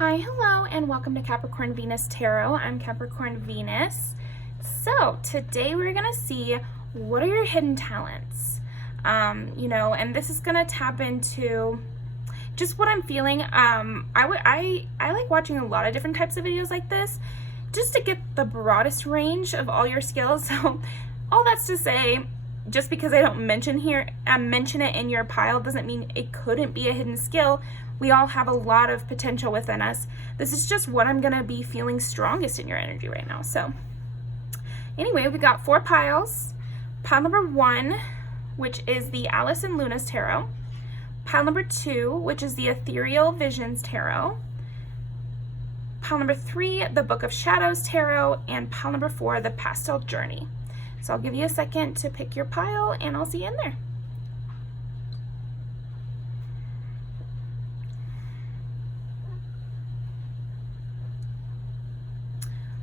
Hi, hello, and welcome to Capricorn Venus Tarot. I'm Capricorn Venus. So today we're gonna see what are your hidden talents. And this is gonna tap into just what I'm feeling. I like watching a lot of different types of videos like this, just to get the broadest range of all your skills. So all that's to say, just because I don't mention it in your pile doesn't mean it couldn't be a hidden skill. We all have a lot of potential within us. This is just what I'm gonna be feeling strongest in your energy right now. So anyway, we got 4 piles. Pile number 1, which is the Alice and Luna's Tarot. Pile number 2, which is the Ethereal Visions Tarot. Pile number 3, the Book of Shadows Tarot. And pile number 4, the Pastel Journey. So I'll give you a second to pick your pile and I'll see you in there.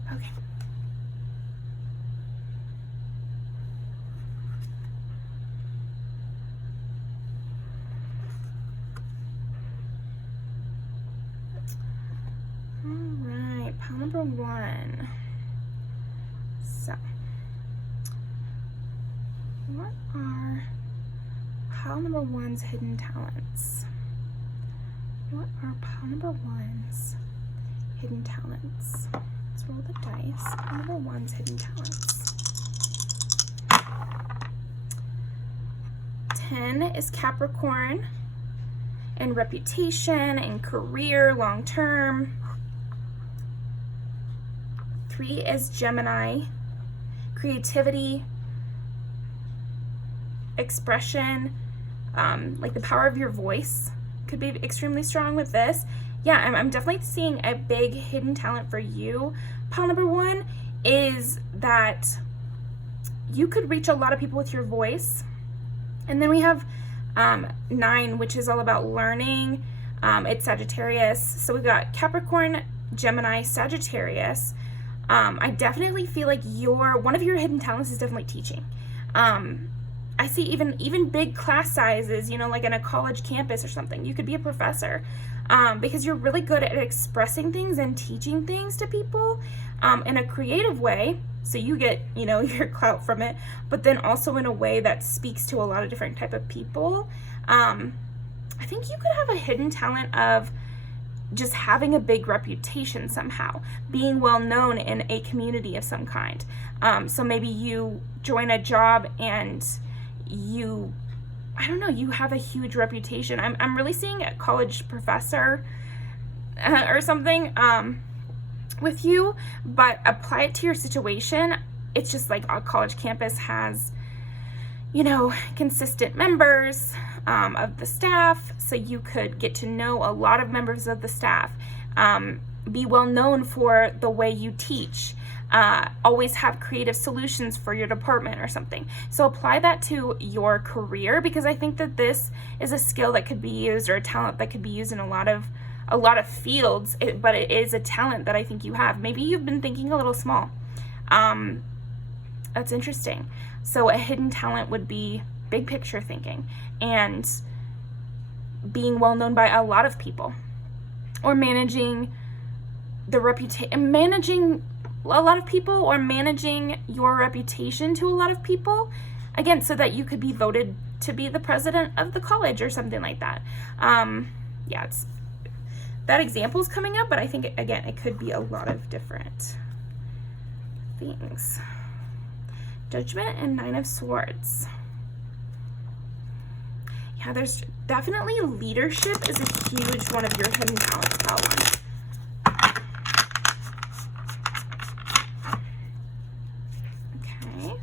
Okay. All right, pile number 1. So, what are pile number 1's hidden talents? What are pile number 1's hidden talents? Let's roll the dice. Pile number 1's hidden talents. 10 is Capricorn and reputation and career long term. 3 is Gemini, creativity, expression, like the power of your voice could be extremely strong with this. Yeah, I'm definitely seeing a big hidden talent for you. Pile number 1 is that you could reach a lot of people with your voice. And then we have 9, which is all about learning. It's Sagittarius. So we've got Capricorn, Gemini, Sagittarius. I definitely feel like one of your hidden talents is definitely teaching. I see even big class sizes, like in a college campus or something. You could be a professor because you're really good at expressing things and teaching things to people in a creative way. So you get, your clout from it, but then also in a way that speaks to a lot of different type of people. I think you could have a hidden talent of just having a big reputation somehow, being well known in a community of some kind. So maybe you join a job and you have a huge reputation. I'm really seeing a college professor or something with you, but apply it to your situation. It's just like a college campus has, consistent members of the staff, so you could get to know a lot of members of the staff, be well known for the way you teach, always have creative solutions for your department or something. So apply that to your career, because I think that this is a skill that could be used, or a talent that could be used in a lot of fields, but it is a talent that I think you have. Maybe you've been thinking a little small. That's interesting. So a hidden talent would be big picture thinking and being well known by a lot of people, or managing the reputation, managing a lot of people, or managing your reputation to a lot of people, again, so that you could be voted to be the president of the college or something like that. That example is coming up, but I think, again, it could be a lot of different things. Judgment and 9 of Swords. Yeah, there's definitely leadership is a huge one of your hidden talents, pile 1. Okay,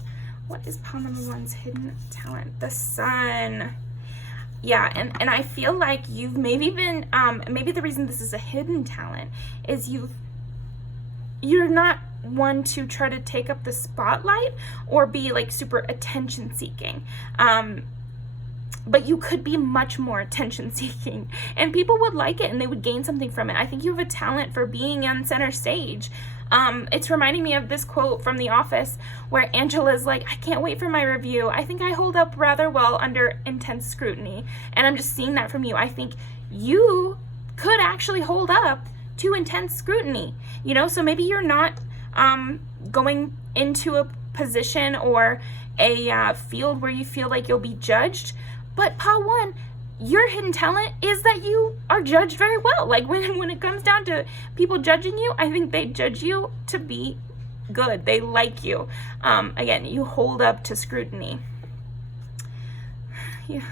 what is pile number 1's hidden talent? The Sun. Yeah, and I feel like you've maybe been, maybe the reason this is a hidden talent is you're not one to try to take up the spotlight or be like super attention seeking. But you could be much more attention seeking, and people would like it and they would gain something from it. I think you have a talent for being on center stage. It's reminding me of this quote from The Office where Angela's like, I can't wait for my review. I think I hold up rather well under intense scrutiny. And I'm just seeing that from you. I think you could actually hold up too intense scrutiny, so maybe you're not going into a position or a field where you feel like you'll be judged. But Pile 1, your hidden talent is that you are judged very well. Like when it comes down to people judging you, I think they judge you to be good. They like you. Again, you hold up to scrutiny. Yeah,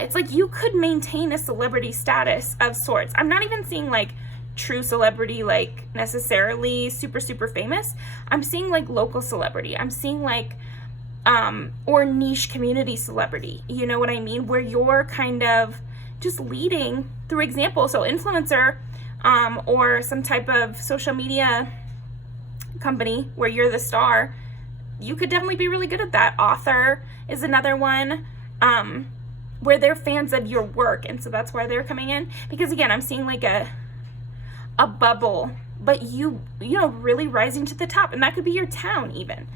it's like you could maintain a celebrity status of sorts. I'm not even seeing like true celebrity, like necessarily super, super famous. I'm seeing like local celebrity. I'm seeing like, or niche community celebrity. You know what I mean? Where you're kind of just leading through example. So influencer, or some type of social media company where you're the star. You could definitely be really good at that. Author is another one, where they're fans of your work, and so that's why they're coming in. Because again, I'm seeing like a bubble, but you really rising to the top, and that could be your town even.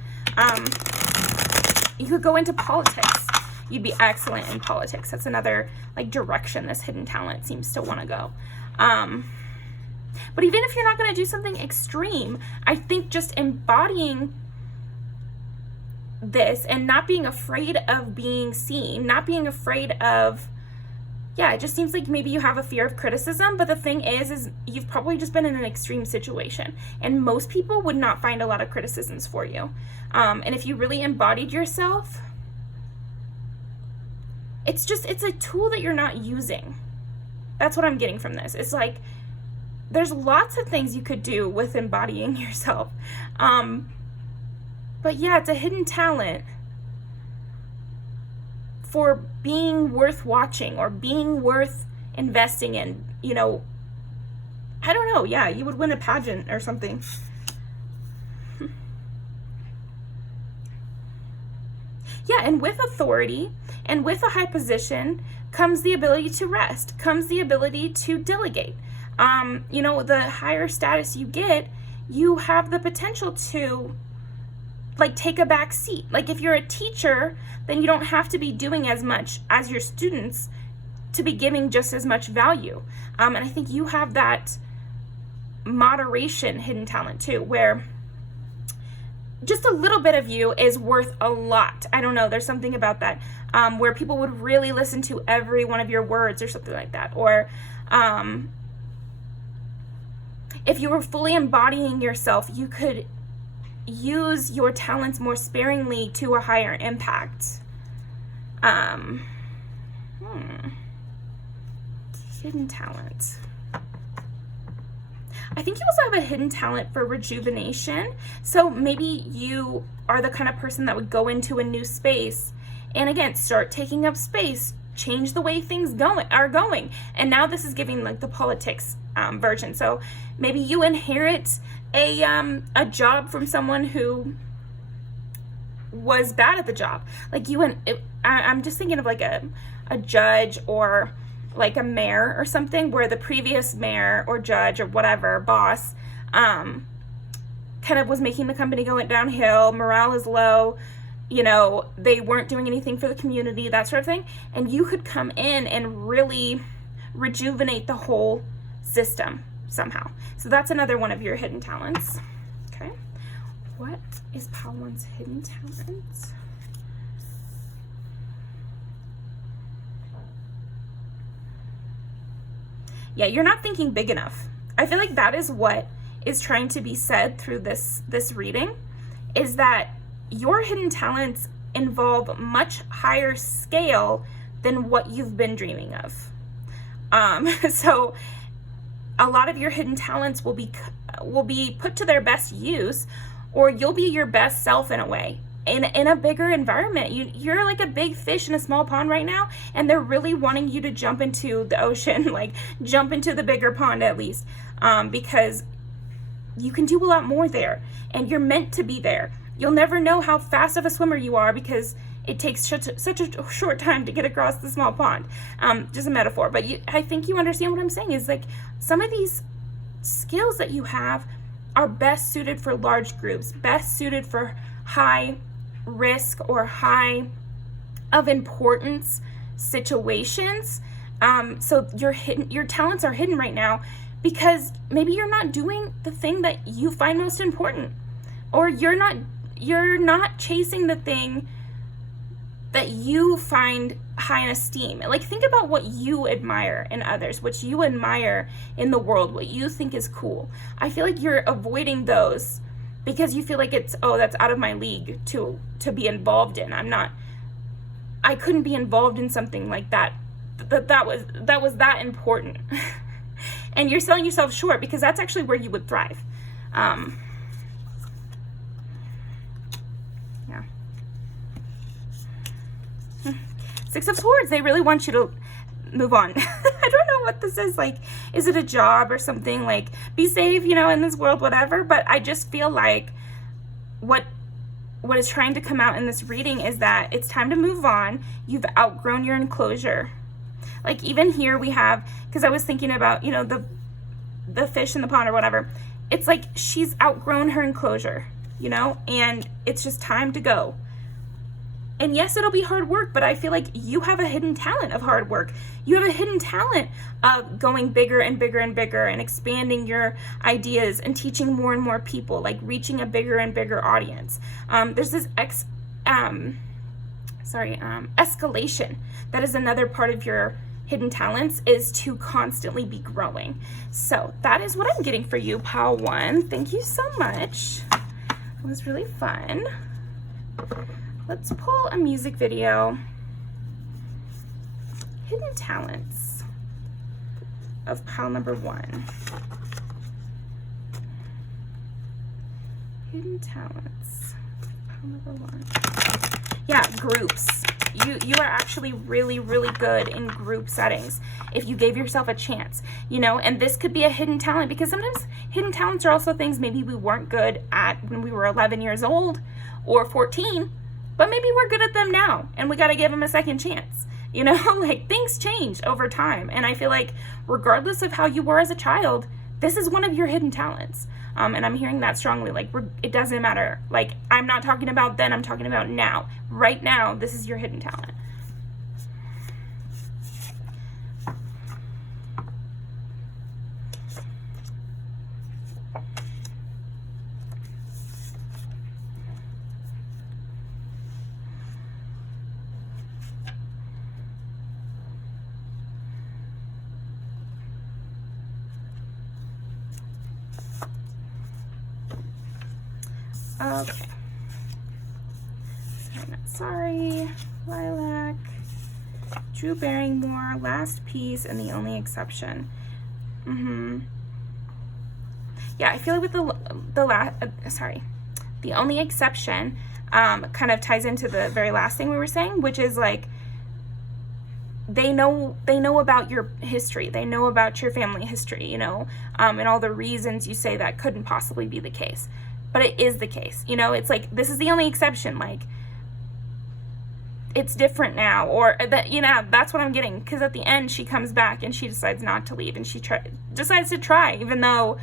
You could go into politics. You'd be excellent in politics. That's another like direction this hidden talent seems to want to go. But even if you're not going to do something extreme, I think just embodying this and not being afraid of being seen, not being afraid of, it just seems like maybe you have a fear of criticism, but the thing is you've probably just been in an extreme situation, and most people would not find a lot of criticisms for you. And if you really embodied yourself, it's a tool that you're not using. That's what I'm getting from this. It's like, there's lots of things you could do with embodying yourself. But yeah, it's a hidden talent for being worth watching or being worth investing in. I don't know. Yeah, you would win a pageant or something. Yeah, and with authority and with a high position comes the ability to rest, comes the ability to delegate. The higher status you get, you have the potential to like take a back seat. Like if you're a teacher, then you don't have to be doing as much as your students to be giving just as much value. And I think you have that moderation hidden talent too, where just a little bit of you is worth a lot. I don't know, there's something about that, where people would really listen to every one of your words or something like that. Or if you were fully embodying yourself, you could use your talents more sparingly to a higher impact. Hidden talent. I think you also have a hidden talent for rejuvenation. So maybe you are the kind of person that would go into a new space and again start taking up space, change the way things are going. And now this is giving like the politics version. So maybe you inherit a job from someone who was bad at the job. Like I'm just thinking of like a judge or like a mayor or something, where the previous mayor or judge or whatever boss kind of was making the company go downhill, morale is low, they weren't doing anything for the community, that sort of thing. And you could come in and really rejuvenate the whole system somehow. So that's another one of your hidden talents. Okay, what is Pile 1's hidden talent? Yeah, you're not thinking big enough. I feel like that is what is trying to be said through this reading, is that your hidden talents involve much higher scale than what you've been dreaming of. So a lot of your hidden talents will be put to their best use, or you'll be your best self in a way. In a bigger environment, you're like a big fish in a small pond right now, and they're really wanting you to jump into the ocean, like jump into the bigger pond at least, because you can do a lot more there, and you're meant to be there. You'll never know how fast of a swimmer you are because it takes such a short time to get across the small pond. Just a metaphor, but I think you understand what I'm saying. Is like some of these skills that you have are best suited for large groups, best suited for high risk or high of importance situations. So your talents are hidden right now because maybe you're not doing the thing that you find most important, or you're not chasing the thing that you find high in esteem. Like, think about what you admire in others, what you admire in the world, what you think is cool. I feel like you're avoiding those because you feel like that's out of my league to be involved in. I couldn't be involved in something like that was that important. And you're selling yourself short because that's actually where you would thrive. Six of Swords, they really want you to move on. I don't know what this is. Like, is it a job or something? Like, be safe, in this world, whatever. But I just feel like what is trying to come out in this reading is that it's time to move on. You've outgrown your enclosure. Like, even here we have, because I was thinking about, the fish in the pond or whatever. It's like she's outgrown her enclosure, and it's just time to go. And yes, it'll be hard work, but I feel like you have a hidden talent of hard work. You have a hidden talent of going bigger and bigger and bigger and expanding your ideas and teaching more and more people, like reaching a bigger and bigger audience. There's this escalation. That is another part of your hidden talents, is to constantly be growing. So that is what I'm getting for you, Pile 1. Thank you so much. It was really fun. Let's pull a music video. Hidden talents of pile number 1. Hidden talents, pile number 1. Yeah, groups. You are actually really, really good in group settings if you gave yourself a chance, and this could be a hidden talent, because sometimes hidden talents are also things maybe we weren't good at when we were 11 years old or 14. But maybe we're good at them now, and we got to give them a second chance. Like, things change over time. And I feel like regardless of how you were as a child, this is one of your hidden talents. And I'm hearing that strongly. Like, it doesn't matter. Like, I'm not talking about then, I'm talking about now. Right now, this is your hidden talent. Okay. Sorry, Lilac, Drew Barrymore, Last Piece, and The Only Exception. Yeah, I feel like with The Only Exception kind of ties into the very last thing we were saying, which is like they know about your history. They know about your family history, and all the reasons you say that couldn't possibly be the case. But it is the case, it's like, this is the only exception, like, it's different now, or that, that's what I'm getting, because at the end, she comes back, and she decides not to leave, and she decides to try, even though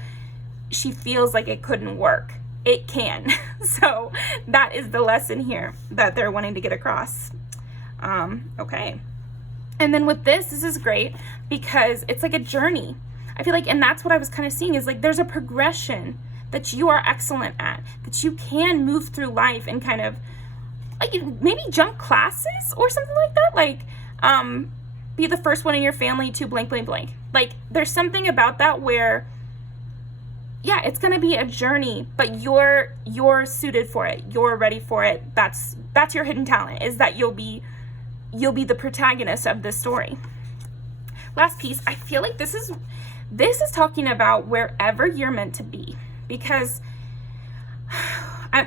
she feels like it couldn't work. It can. So, that is the lesson here that they're wanting to get across. Okay. And then with this is great, because it's like a journey. I feel like, and that's what I was kind of seeing, is like, there's a progression that you are excellent at, that you can move through life and kind of, like, maybe jump classes or something like that, like, be the first one in your family to blank, blank, blank. Like, there's something about that where, yeah, it's gonna be a journey, but you're suited for it, you're ready for it. That's your hidden talent, is that you'll be the protagonist of this story. Last piece, I feel like this is talking about wherever you're meant to be. Because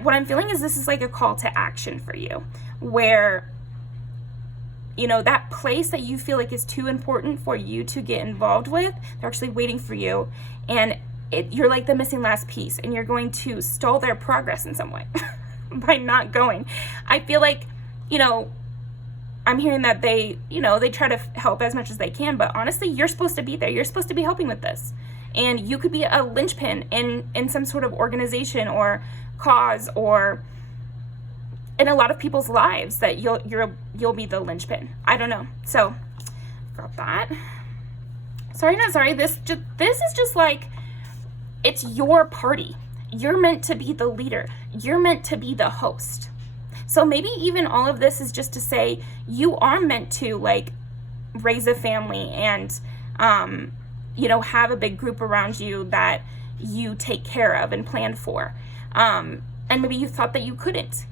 what I'm feeling is this is like a call to action for you, where, that place that you feel like is too important for you to get involved with, they're actually waiting for you, and you're like the missing last piece, and you're going to stall their progress in some way by not going. I feel like, I'm hearing that they try to help as much as they can, but honestly, you're supposed to be there. You're supposed to be helping with this. And you could be a linchpin in some sort of organization or cause, or in a lot of people's lives, that you'll be the linchpin. I don't know. So got that. Sorry, not sorry. This is just like, it's your party. You're meant to be the leader. You're meant to be the host. So maybe even all of this is just to say you are meant to like raise a family and, you know, have a big group around you that you take care of and plan for. And maybe you thought that you couldn't,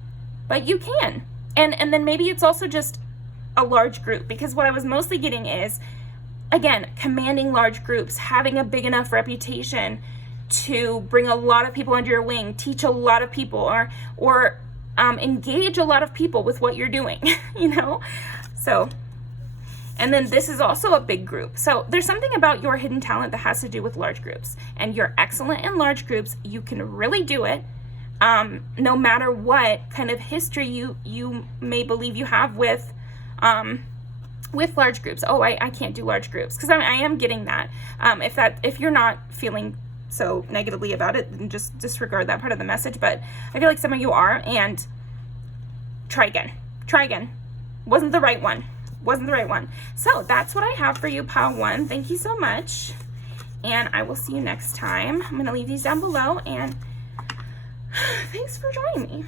but you can. And then maybe it's also just a large group, because what I was mostly getting is, again, commanding large groups, having a big enough reputation to bring a lot of people under your wing, teach a lot of people, or engage a lot of people with what you're doing, you know? So, and then this is also a big group. So there's something about your hidden talent that has to do with large groups, and you're excellent in large groups. You can really do it. No matter what kind of history you may believe you have with large groups. Oh, I can't do large groups, because I am getting that. If you're not feeling so negatively about it, then just disregard that part of the message. But I feel like some of you are, and try again. Wasn't the right one. So that's what I have for you, pile 1. Thank you so much, and I will see you next time. I'm gonna leave these down below, and thanks for joining me.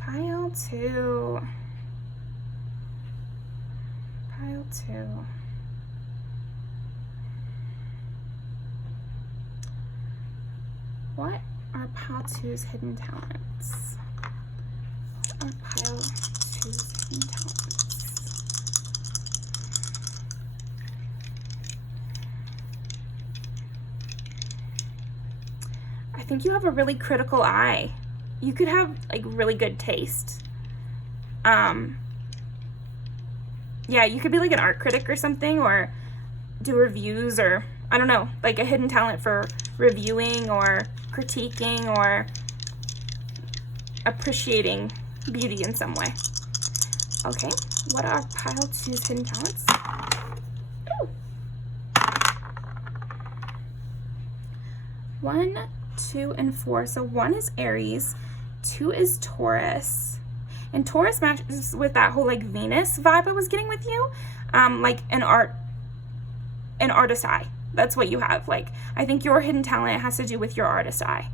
Pile 2. What are pile 2's hidden talents? What are pile 2's hidden talents? I think you have a really critical eye. You could have like really good taste. Yeah, you could be like an art critic or something, or do reviews, or I don't know, like a hidden talent for reviewing or critiquing or appreciating beauty in some way. Okay, what are pile 2's hidden talents? Ooh. 1, 2, and 4. So 1 is Aries, 2 is Taurus. And Taurus matches with that whole like Venus vibe I was getting with you. Like an artist eye. That's what you have. Like, I think your hidden talent has to do with your artist eye.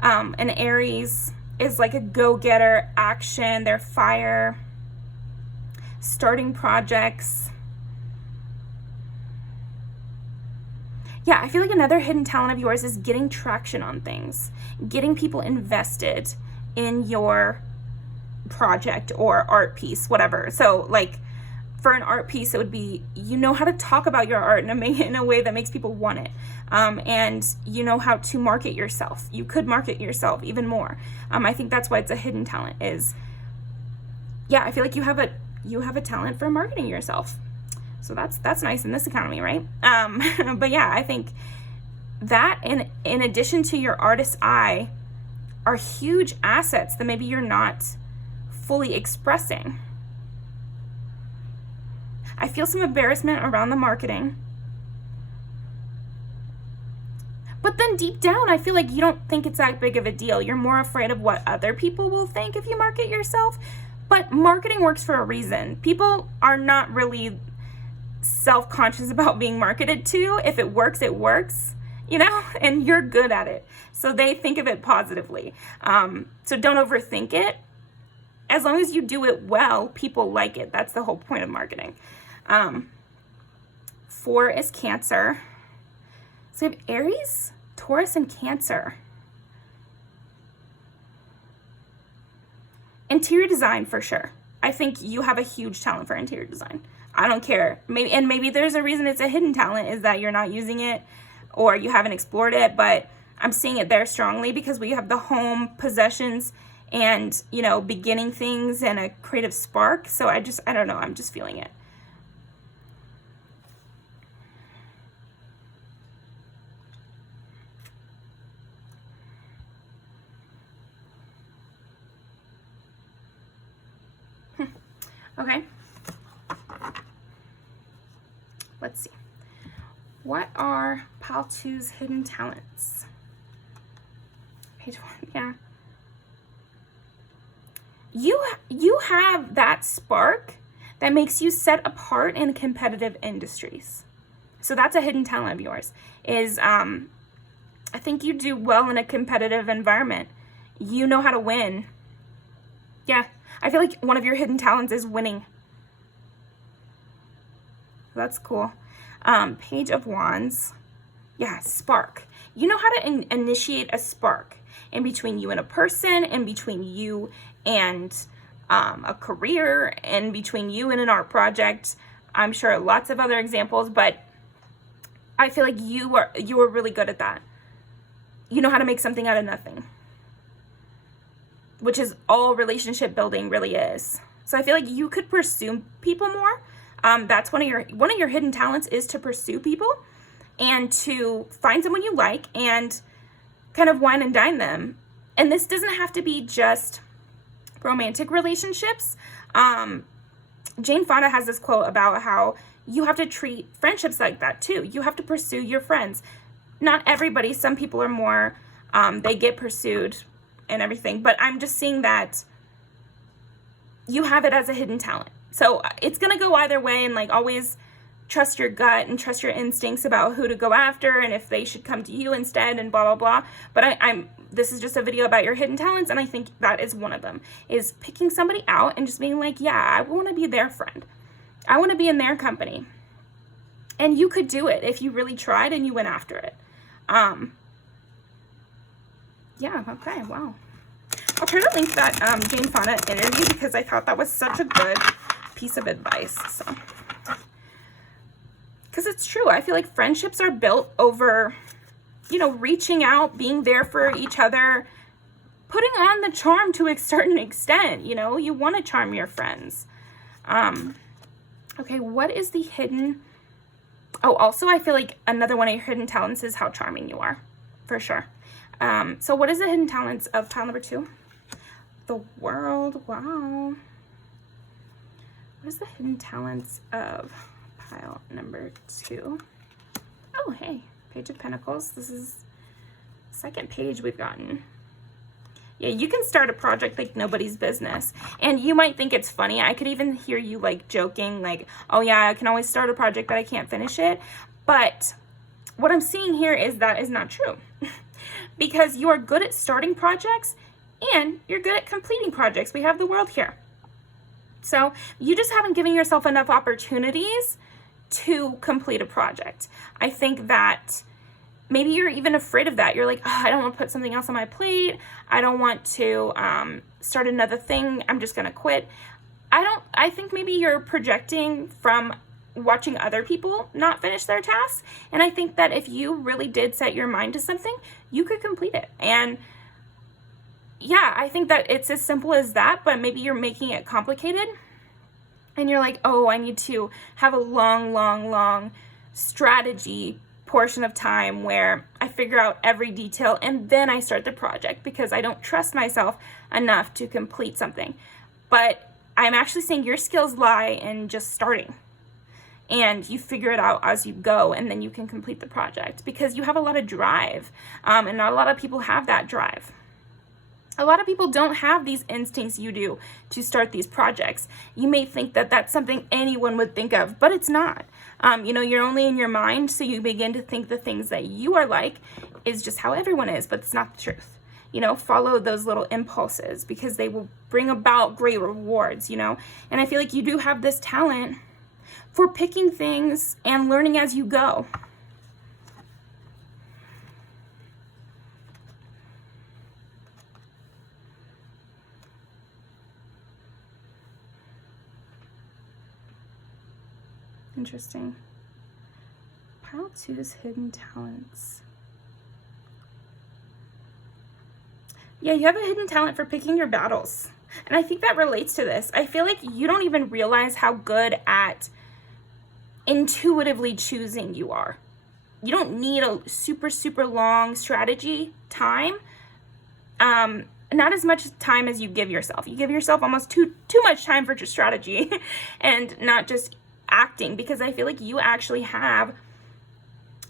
And Aries is like a go-getter, action, they're fire, starting projects. Yeah, I feel like another hidden talent of yours is getting traction on things, getting people invested in your project or art piece, whatever. So like for an art piece, it would be, you know how to talk about your art in a way that makes people want it. And you know how to market yourself. You could market yourself even more. I think that's why it's a hidden talent is, yeah, I feel like you have a talent for marketing yourself. So that's nice in this economy, right? But yeah, I think that in addition to your artist eye are huge assets that maybe you're not fully expressing. I feel some embarrassment around the marketing. But then deep down, I feel like you don't think it's that big of a deal. You're more afraid of what other people will think if you market yourself. But marketing works for a reason. People are not really self-conscious about being marketed to. If it works, you know, and you're good at it. So they think of it positively. So don't overthink it. As long as you do it well, people like it. That's the whole point of marketing. 4 is Cancer. So we have Aries, Taurus, and Cancer. Interior design for sure. I think you have a huge talent for interior design. I don't care. Maybe there's a reason it's a hidden talent is that you're not using it or you haven't explored it, but I'm seeing it there strongly because we have the home, possessions, and, you know, beginning things and a creative spark. So I don't know, I'm just feeling it. Okay. Let's see. What are pile 2's hidden talents? Page 1, yeah. you have that spark that makes you set apart in competitive industries. So that's a hidden talent of yours, is I think you do well in a competitive environment. You know how to win. Yeah, I feel like one of your hidden talents is winning. That's cool. Page of Wands. Yeah, spark. You know how to initiate a spark in between you and a person, in between you and a career, in between you and an art project. I'm sure lots of other examples, but I feel like you are really good at that. You know how to make something out of nothing, which is all relationship building really is. So I feel like you could pursue people more. That's one of your hidden talents, is to pursue people and to find someone you like and kind of wine and dine them. And this doesn't have to be just romantic relationships. Jane Fonda has this quote about how you have to treat friendships like that too. You have to pursue your friends. Not everybody, some people are more, they get pursued and everything, but I'm just seeing that you have it as a hidden talent. So it's going to go either way, and like always trust your gut and trust your instincts about who to go after and if they should come to you instead and blah, blah, blah. But this is just a video about your hidden talents, and I think that is one of them, is picking somebody out and just being like, yeah, I want to be their friend. I want to be in their company. And you could do it if you really tried and you went after it. Yeah, okay, wow. I'll try to link that Jane Fonda interview because I thought that was such a good piece of advice. So, because it's true. I feel like friendships are built over, reaching out, being there for each other, putting on the charm to a certain extent. You want to charm your friends. Okay, what is the hidden... Oh, also, I feel like another one of your hidden talents is how charming you are, for sure. So what is the hidden talents of pile number 2? The world, wow. What is the hidden talents of pile number 2? Oh, hey, Page of Pentacles. This is the second page we've gotten. Yeah, you can start a project like nobody's business. And you might think it's funny. I could even hear you like joking, like, oh yeah, I can always start a project but I can't finish it. But what I'm seeing here is that is not true. Because you are good at starting projects and you're good at completing projects. We have the world here. So you just haven't given yourself enough opportunities to complete a project. I think that maybe you're even afraid of that. You're like, oh, I don't want to put something else on my plate. I don't want to start another thing. I'm just going to quit. I think maybe you're projecting from watching other people not finish their tasks. And I think that if you really did set your mind to something, you could complete it. And yeah, I think that it's as simple as that, but maybe you're making it complicated. And you're like, oh, I need to have a long strategy portion of time where I figure out every detail and then I start the project because I don't trust myself enough to complete something. But I'm actually saying your skills lie in just starting. And you figure it out as you go, and then you can complete the project because you have a lot of drive. And not a lot of people have that drive. A lot of people don't have these instincts you do to start these projects. You may think that that's something anyone would think of, but it's not. You're only in your mind, so you begin to think the things that you are like is just how everyone is, but it's not the truth. Follow those little impulses because they will bring about great rewards, And I feel like you do have this talent for picking things and learning as you go. Interesting. Pile 2's hidden talents. Yeah, you have a hidden talent for picking your battles. And I think that relates to this. I feel like you don't even realize how good at intuitively choosing you are. You don't need a super long strategy time. Not as much time as you give yourself. You give yourself almost too much time for just strategy and not just acting, because I feel like you actually have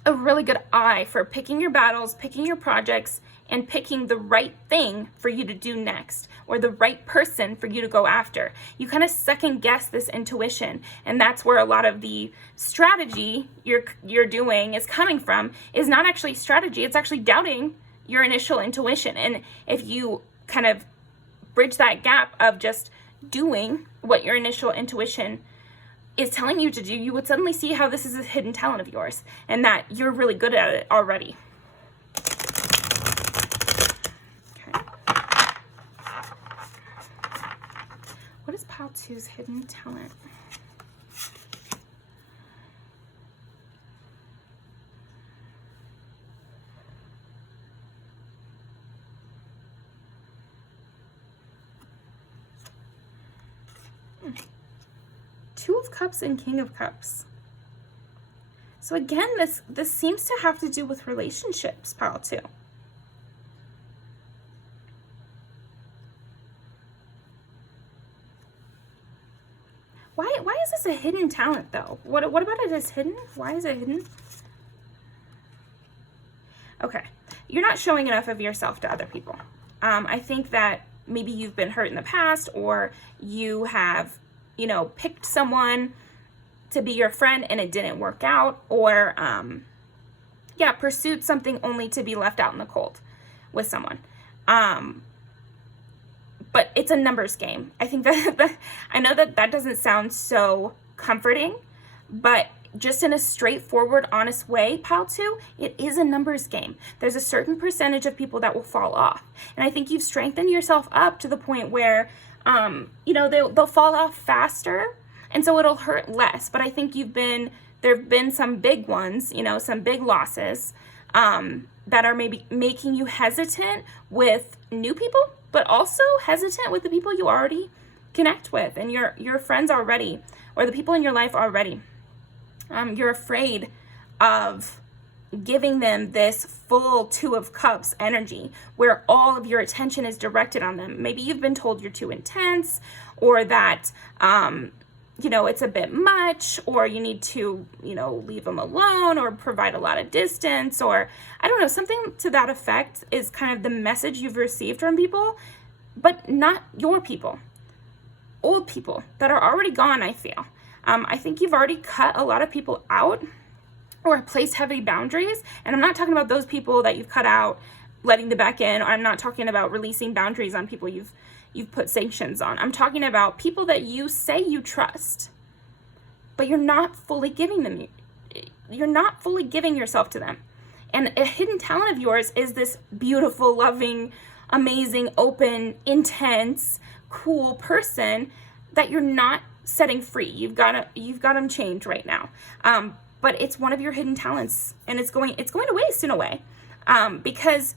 a really good eye for picking your battles, picking your projects, and picking the right thing for you to do next, or the right person for you to go after. You kind of second guess this intuition, and that's where a lot of the strategy you're doing is coming from, is not actually strategy, it's actually doubting your initial intuition. And if you kind of bridge that gap of just doing what your initial intuition is telling you to do, you would suddenly see how this is a hidden talent of yours and that you're really good at it already. Okay. What is Pile 2's hidden talent? Two of Cups and King of Cups. So again, this seems to have to do with relationships, Pile 2. Why is this a hidden talent though? What about it is hidden? Why is it hidden? Okay, you're not showing enough of yourself to other people. I think that maybe you've been hurt in the past, or you have, picked someone to be your friend and it didn't work out, or pursued something only to be left out in the cold with someone. But it's a numbers game. I think that I know that doesn't sound so comforting, but just in a straightforward, honest way, Pile 2, it is a numbers game. There's a certain percentage of people that will fall off. And I think you've strengthened yourself up to the point where, they'll fall off faster, and so it'll hurt less. But I think there have been some big ones, some big losses that are maybe making you hesitant with new people, but also hesitant with the people you already connect with and your friends already, or the people in your life already. You're afraid of giving them this full Two of Cups energy where all of your attention is directed on them. Maybe you've been told you're too intense, or that, it's a bit much, or you need to, leave them alone, or provide a lot of distance, or I don't know, something to that effect is kind of the message you've received from people, but not your people. Old people that are already gone, I feel. I think you've already cut a lot of people out or placed heavy boundaries. And I'm not talking about those people that you've cut out, letting them back in. Or I'm not talking about releasing boundaries on people you've put sanctions on. I'm talking about people that you say you trust, but you're not fully giving them. You're not fully giving yourself to them. And a hidden talent of yours is this beautiful, loving, amazing, open, intense, cool person that you're not setting free. You've got them chained right now. But it's one of your hidden talents, and it's going to waste in a way. Because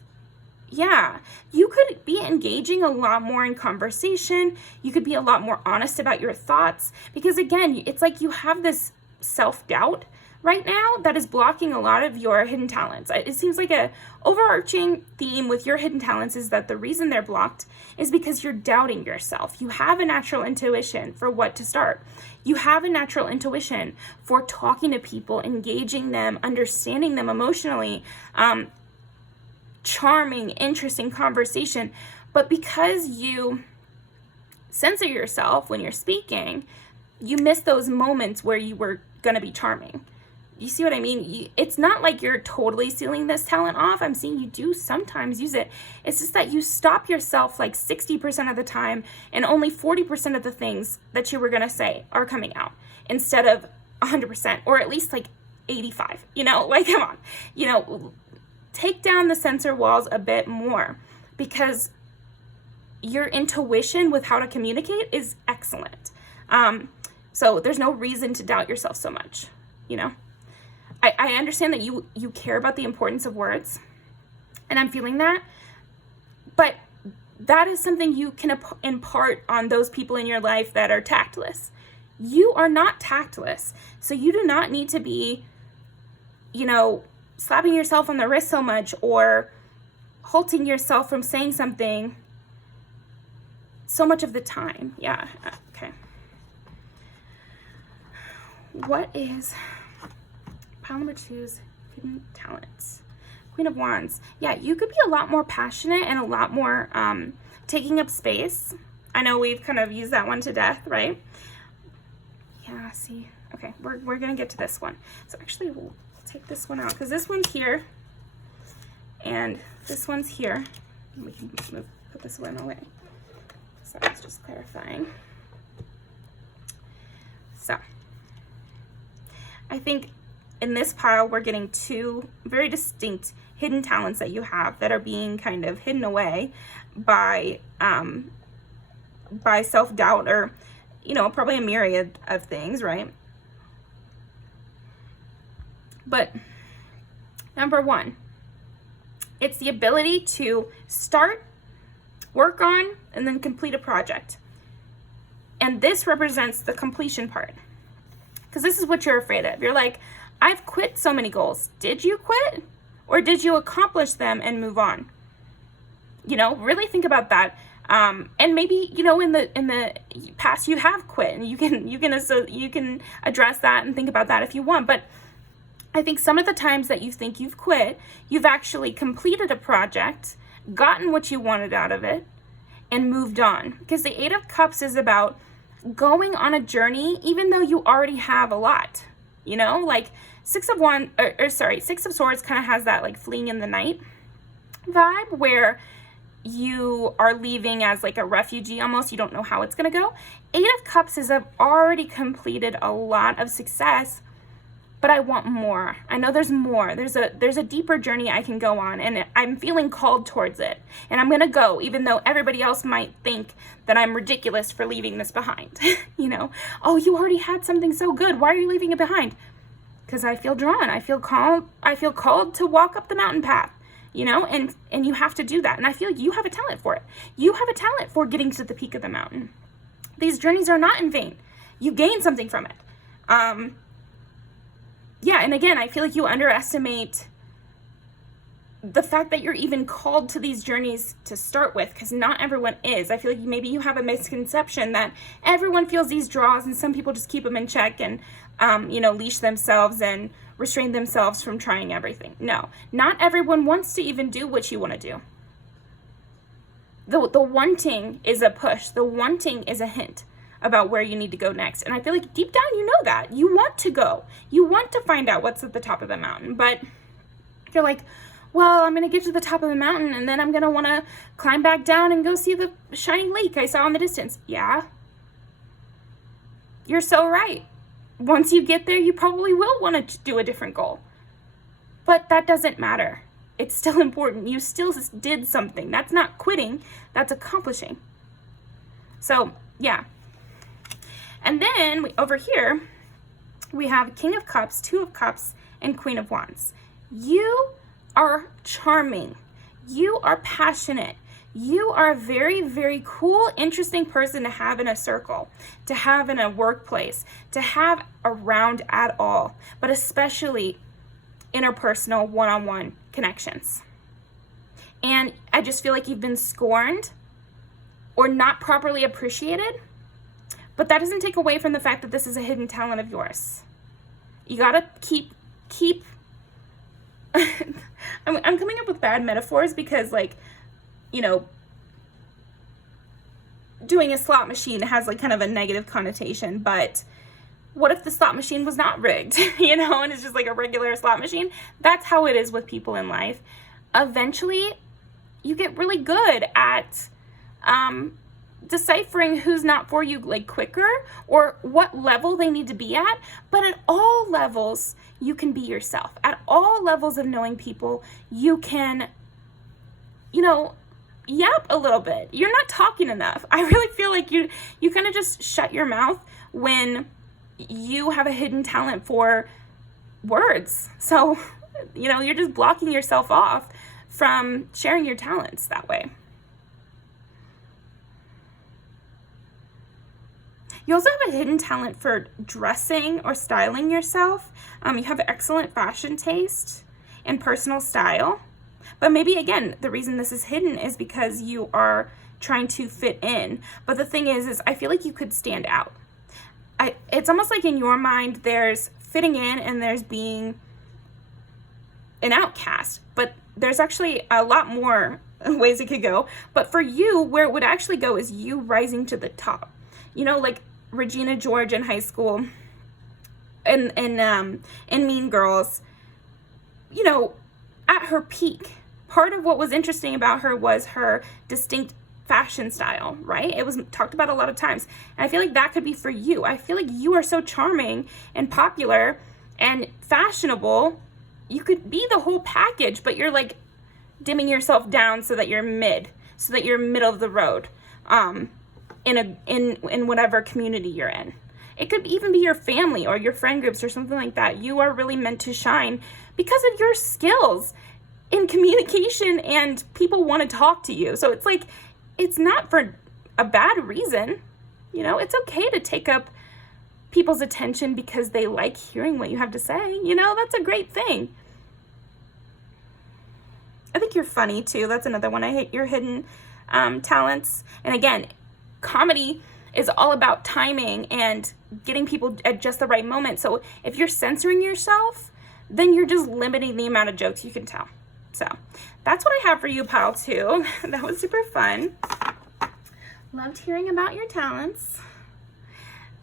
you could be engaging a lot more in conversation. You could be a lot more honest about your thoughts, because again, it's like you have this self-doubt right now that is blocking a lot of your hidden talents. It seems like a overarching theme with your hidden talents is that the reason they're blocked is because you're doubting yourself. You have a natural intuition for what to start. You have a natural intuition for talking to people, engaging them, understanding them emotionally, charming, interesting conversation. But because you censor yourself when you're speaking, you miss those moments where you were going to be charming. You see what I mean? It's not like you're totally sealing this talent off. I'm seeing you do sometimes use it. It's just that you stop yourself like 60% of the time, and only 40% of the things that you were going to say are coming out instead of 100%, or at least like 85, come on, take down the censor walls a bit more, because your intuition with how to communicate is excellent. So there's no reason to doubt yourself so much, I understand that you care about the importance of words, and I'm feeling that, but that is something you can impart on those people in your life that are tactless. You are not tactless, so you do not need to be, slapping yourself on the wrist so much, or halting yourself from saying something so much of the time. Yeah, okay. What is Pile number 2's hidden talents? Queen of Wands. Yeah, you could be a lot more passionate and a lot more taking up space. I know we've kind of used that one to death, right? Yeah, see. Okay, we're going to get to this one. So actually, we'll take this one out because this one's here and this one's here. We can put this one away. So I was just clarifying. So I think in this pile, we're getting two very distinct hidden talents that you have that are being kind of hidden away by self-doubt or, you know, probably a myriad of things, right? But number one, it's the ability to start, work on, and then complete a project. And this represents the completion part. Because this is what you're afraid of. You're like, I've quit so many goals. Did you quit? Or did you accomplish them and move on? You know, really think about that. And maybe, you know, in the past you have quit, and you can address that and think about that if you want. But I think some of the times that you think you've quit, you've actually completed a project, gotten what you wanted out of it, and moved on. Because the Eight of Cups is about going on a journey, even though you already have a lot. You know, like Six of Swords kind of has that like fleeing in the night vibe where you are leaving as like a refugee almost. You don't know how it's going to go. Eight of Cups is I've already completed a lot of success, but I want more. I know there's more. There's a deeper journey I can go on, and I'm feeling called towards it. And I'm going to go, even though everybody else might think that I'm ridiculous for leaving this behind. You know, oh, you already had something so good. Why are you leaving it behind? Because I feel drawn. I feel called to walk up the mountain path, you know, and you have to do that. And I feel you have a talent for it. You have a talent for getting to the peak of the mountain. These journeys are not in vain. You gain something from it. Yeah, and again, I feel like you underestimate the fact that you're even called to these journeys to start with, because not everyone is. I feel like maybe you have a misconception that everyone feels these draws and some people just keep them in check and, you know, leash themselves and restrain themselves from trying everything. No, not everyone wants to even do what you want to do. The wanting is a push. The wanting is a hint about where you need to go next. And I feel like deep down you know that. You want to go. You want to find out what's at the top of the mountain. But you're like, well, I'm going to get to the top of the mountain and then I'm going to want to climb back down and go see the shiny lake I saw in the distance. Yeah. You're so right. Once you get there, you probably will want to do a different goal. But that doesn't matter. It's still important. You still did something. That's not quitting. That's accomplishing. So, yeah. And then over here, we have King of Cups, Two of Cups, and Queen of Wands. You are charming. You are passionate. You are a very, very cool, interesting person to have in a circle, to have in a workplace, to have around at all, but especially interpersonal one-on-one connections. And I just feel like you've been scorned or not properly appreciated. But that doesn't take away from the fact that this is a hidden talent of yours. You gotta keep I'm coming up with bad metaphors because, like, you know, doing a slot machine has like kind of a negative connotation, but what if the slot machine was not rigged, you know, and it's just like a regular slot machine? That's how it is with people in life. Eventually, you get really good at deciphering who's not for you, like, quicker, or what level they need to be at. But at all levels, you can be yourself. At all levels of knowing people, you can, you know, yap a little bit. You're not talking enough. I really feel like you kind of just shut your mouth when you have a hidden talent for words. So, you know, you're just blocking yourself off from sharing your talents that way. You also have a hidden talent for dressing or styling yourself. You have excellent fashion taste and personal style. But maybe, again, the reason this is hidden is because you are trying to fit in. But the thing is I feel like you could stand out. It's almost like in your mind there's fitting in and there's being an outcast. But there's actually a lot more ways it could go, but for you, where it would actually go is you rising to the top. You know, like Regina George in high school, and Mean Girls, you know, at her peak, part of what was interesting about her was her distinct fashion style, right? It was talked about a lot of times. And I feel like that could be for you. I feel like you are so charming and popular and fashionable. You could be the whole package, but you're like dimming yourself down so that you're middle of the road, in whatever community you're in. It could even be your family or your friend groups or something like that. You are really meant to shine because of your skills in communication, and people want to talk to you. So it's like, it's not for a bad reason. You know, it's okay to take up people's attention because they like hearing what you have to say. You know, that's a great thing. I think you're funny too. That's another one. I hate your hidden talents. And again, comedy is all about timing and getting people at just the right moment. So if you're censoring yourself, then you're just limiting the amount of jokes you can tell. So that's what I have for you, pile 2. That was super fun. Loved hearing about your talents.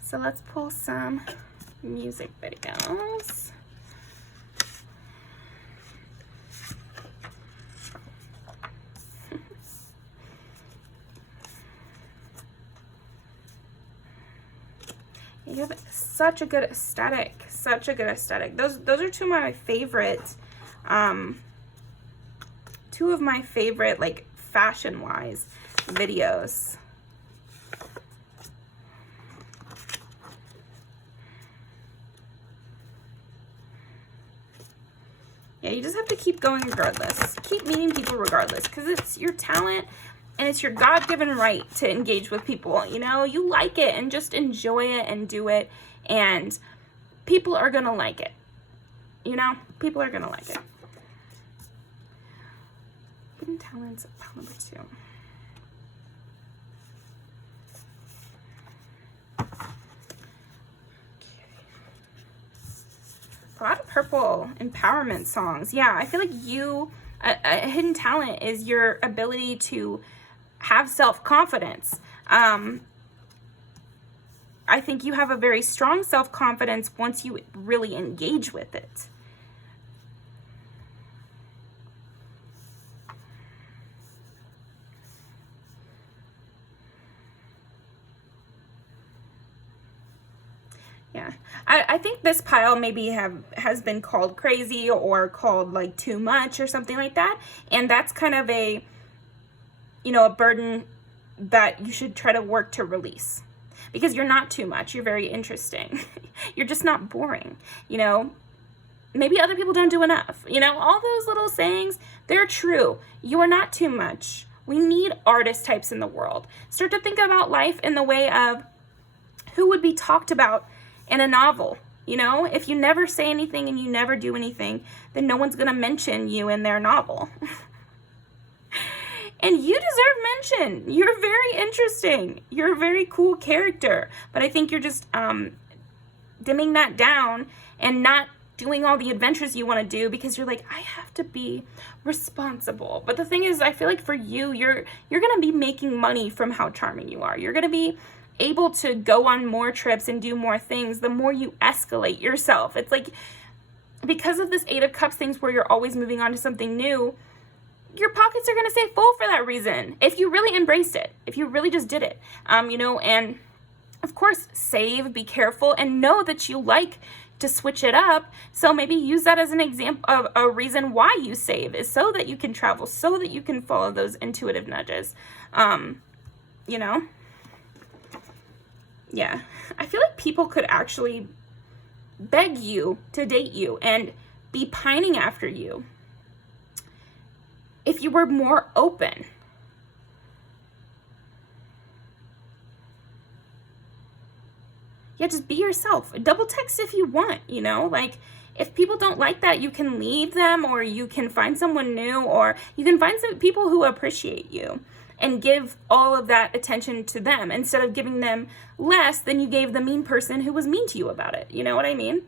So let's pull some music videos. You have such a good aesthetic, such a good aesthetic. Those are two of my favorite, like fashion-wise videos. Yeah, you just have to keep going regardless. Keep meeting people regardless, because it's your talent and it's your God-given right to engage with people. You know, you like it and just enjoy it and do it, and people are gonna like it. You know, people are gonna like it. Hidden talents, pile number 2. A lot of purple empowerment songs. Yeah, I feel like a hidden talent is your ability to have self-confidence. I think you have a very strong self-confidence once you really engage with it. Yeah, I think this pile maybe has been called crazy or called like too much or something like that. And that's kind of a, you know, a burden that you should try to work to release, because you're not too much. You're very interesting. You're just not boring. You know, maybe other people don't do enough. You know, all those little sayings, they're true. You are not too much. We need artist types in the world. Start to think about life in the way of who would be talked about in a novel. You know, if you never say anything and you never do anything, then no one's going to mention you in their novel. And you deserve mention. You're very interesting. You're a very cool character. But I think you're just dimming that down and not doing all the adventures you want to do because you're like, I have to be responsible. But the thing is, I feel like for you, you're going to be making money from how charming you are. You're going to be able to go on more trips and do more things the more you escalate yourself. It's like, because of this 8 of Cups things where you're always moving on to something new, your pockets are going to stay full for that reason. If you really embraced it, if you really just did it, you know, and of course, save, be careful, and know that you like to switch it up. So maybe use that as an example of a reason why you save, is so that you can travel, so that you can follow those intuitive nudges. You know? Yeah. I feel like people could actually beg you to date you and be pining after you if you were more open. Yeah, just be yourself. Double text if you want, you know? Like, if people don't like that, you can leave them, or you can find someone new, or you can find some people who appreciate you and give all of that attention to them instead of giving them less than you gave the mean person who was mean to you about it. You know what I mean?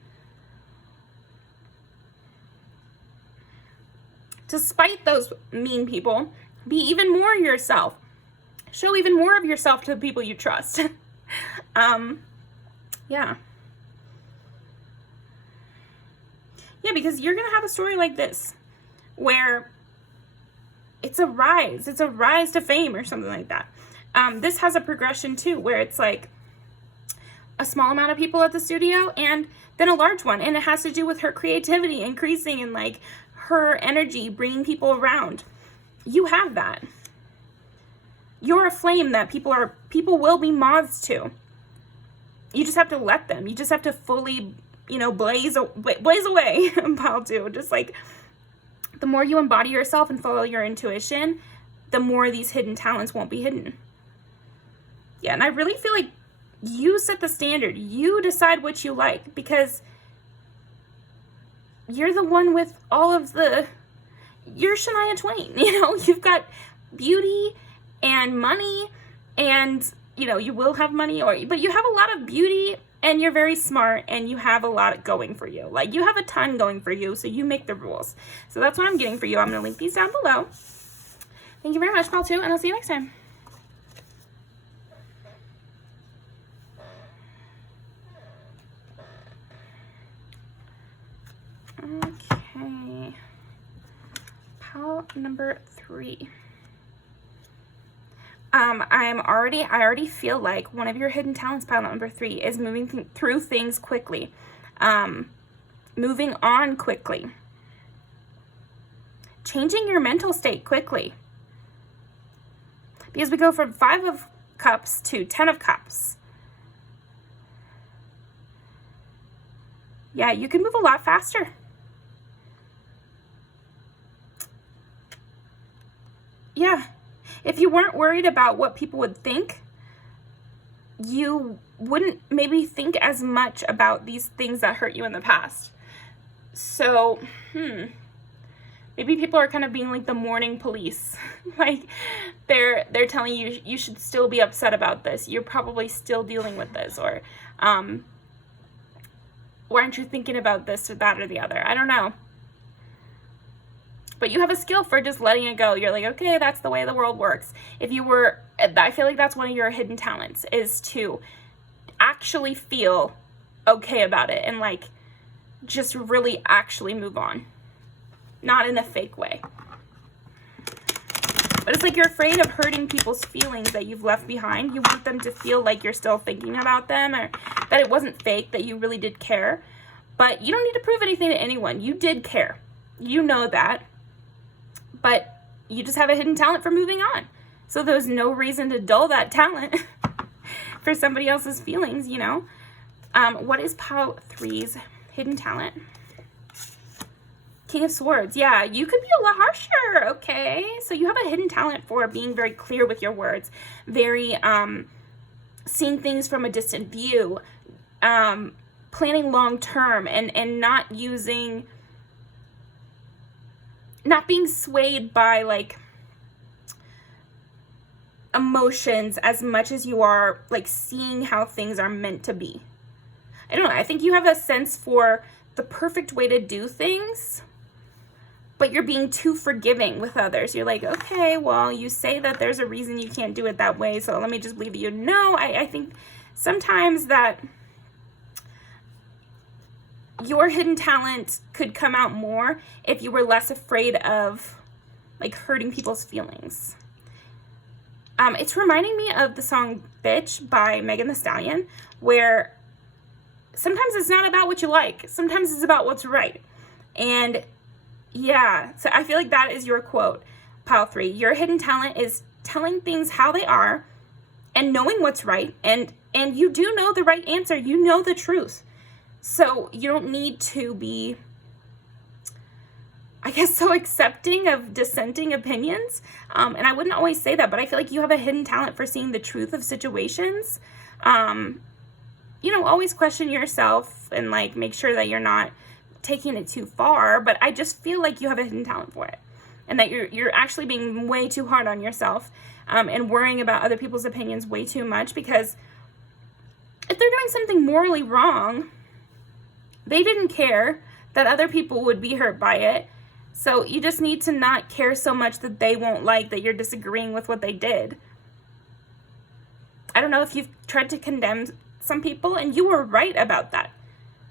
Despite those mean people, be even more yourself. Show even more of yourself to the people you trust. Yeah. Yeah, because you're going to have a story like this where it's a rise to fame or something like that. This has a progression too, where it's like a small amount of people at the studio and then a large one. And it has to do with her creativity increasing and like her energy bringing people around. You have that. You're a flame that people will be moths to. You just have to let them. You just have to fully, blaze away. Pile 2. Just like the more you embody yourself and follow your intuition, the more these hidden talents won't be hidden. Yeah, and I really feel like you set the standard. You decide what you like, because you're the one with all of you're Shania Twain, you've got beauty and money and, you will have money, but you have a lot of beauty and you're very smart and you have a lot going for you. Like, you have a ton going for you, so you make the rules. So that's what I'm getting for you. I'm going to link these down below. Thank you very much, Pal 2, and I'll see you next time. Okay. Pal number 3. I already feel like one of your hidden talents, pile number 3, is moving through things quickly. Moving on quickly. Changing your mental state quickly. Because we go from 5 of Cups to 10 of Cups. Yeah, you can move a lot faster. Yeah. If you weren't worried about what people would think, you wouldn't maybe think as much about these things that hurt you in the past. So, maybe people are kind of being like the morning police. Like, they're telling you you should still be upset about this. You're probably still dealing with this. Or, why aren't you thinking about this or that or the other? I don't know. But you have a skill for just letting it go. You're like, okay, that's the way the world works. I feel like that's one of your hidden talents, is to actually feel okay about it and like just really actually move on. Not in a fake way. But it's like you're afraid of hurting people's feelings that you've left behind. You want them to feel like you're still thinking about them, or that it wasn't fake, that you really did care. But you don't need to prove anything to anyone. You did care. You know that. But you just have a hidden talent for moving on. So there's no reason to dull that talent for somebody else's feelings, What is Pile 3's hidden talent? King of Swords. Yeah, you could be a lot harsher, okay? So you have a hidden talent for being very clear with your words. Very, seeing things from a distant view. Planning long term and not being swayed by like emotions as much as you are like seeing how things are meant to be. I don't know. I think you have a sense for the perfect way to do things, but you're being too forgiving with others. You're like, okay, well, you say that there's a reason you can't do it that way, so let me just believe you. No, I think sometimes that your hidden talent could come out more if you were less afraid of like hurting people's feelings. It's reminding me of the song Bitch by Megan Thee Stallion, where sometimes it's not about what you like. Sometimes it's about what's right. And yeah, so I feel like that is your quote, Pile 3. Your hidden talent is telling things how they are and knowing what's right. And you do know the right answer. You know the truth. So you don't need to be, I guess, so accepting of dissenting opinions. And I wouldn't always say that, but I feel like you have a hidden talent for seeing the truth of situations. Always question yourself and like make sure that you're not taking it too far. But I just feel like you have a hidden talent for it, and that you're actually being way too hard on yourself and worrying about other people's opinions way too much, because if they're doing something morally wrong, they didn't care that other people would be hurt by it. So you just need to not care so much that they won't like that you're disagreeing with what they did. I don't know if you've tried to condemn some people, and you were right about that.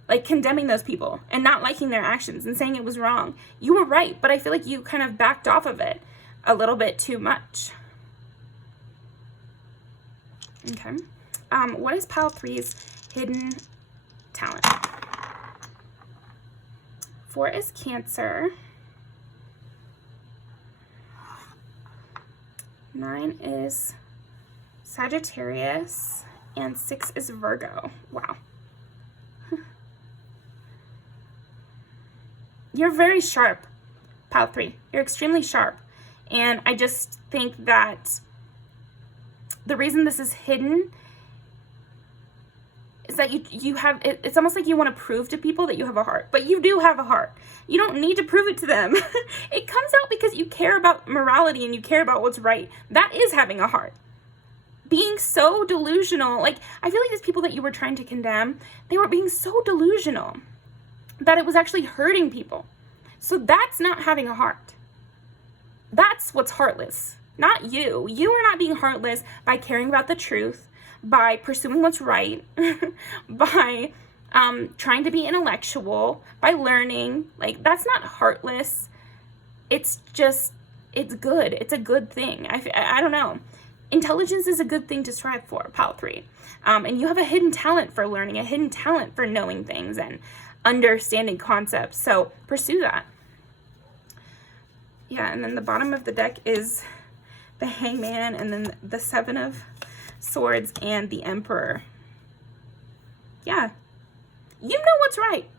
Like condemning those people and not liking their actions and saying it was wrong. You were right, but I feel like you kind of backed off of it a little bit too much. Okay. What is pile 3's hidden talent? 4 is Cancer. 9 is Sagittarius. And 6 is Virgo. Wow. You're very sharp, pile 3. You're extremely sharp. And I just think that the reason this is hidden is that you have, it's almost like you want to prove to people that you have a heart. But you do have a heart. You don't need to prove it to them. It comes out because you care about morality and you care about what's right. That is having a heart. Being so delusional, like, I feel like these people that you were trying to condemn, they were being so delusional that it was actually hurting people. So that's not having a heart. That's what's heartless, not you. You are not being heartless by caring about the truth, by pursuing what's right, by trying to be intellectual, by learning. Like, that's not heartless. It's just, it's good. It's a good thing. I don't know. Intelligence is a good thing to strive for, pile 3. And you have a hidden talent for learning, a hidden talent for knowing things and understanding concepts. So pursue that. Yeah, and then the bottom of the deck is the Hangman, and then the 7 of Swords and the Emperor. Yeah. You know what's right.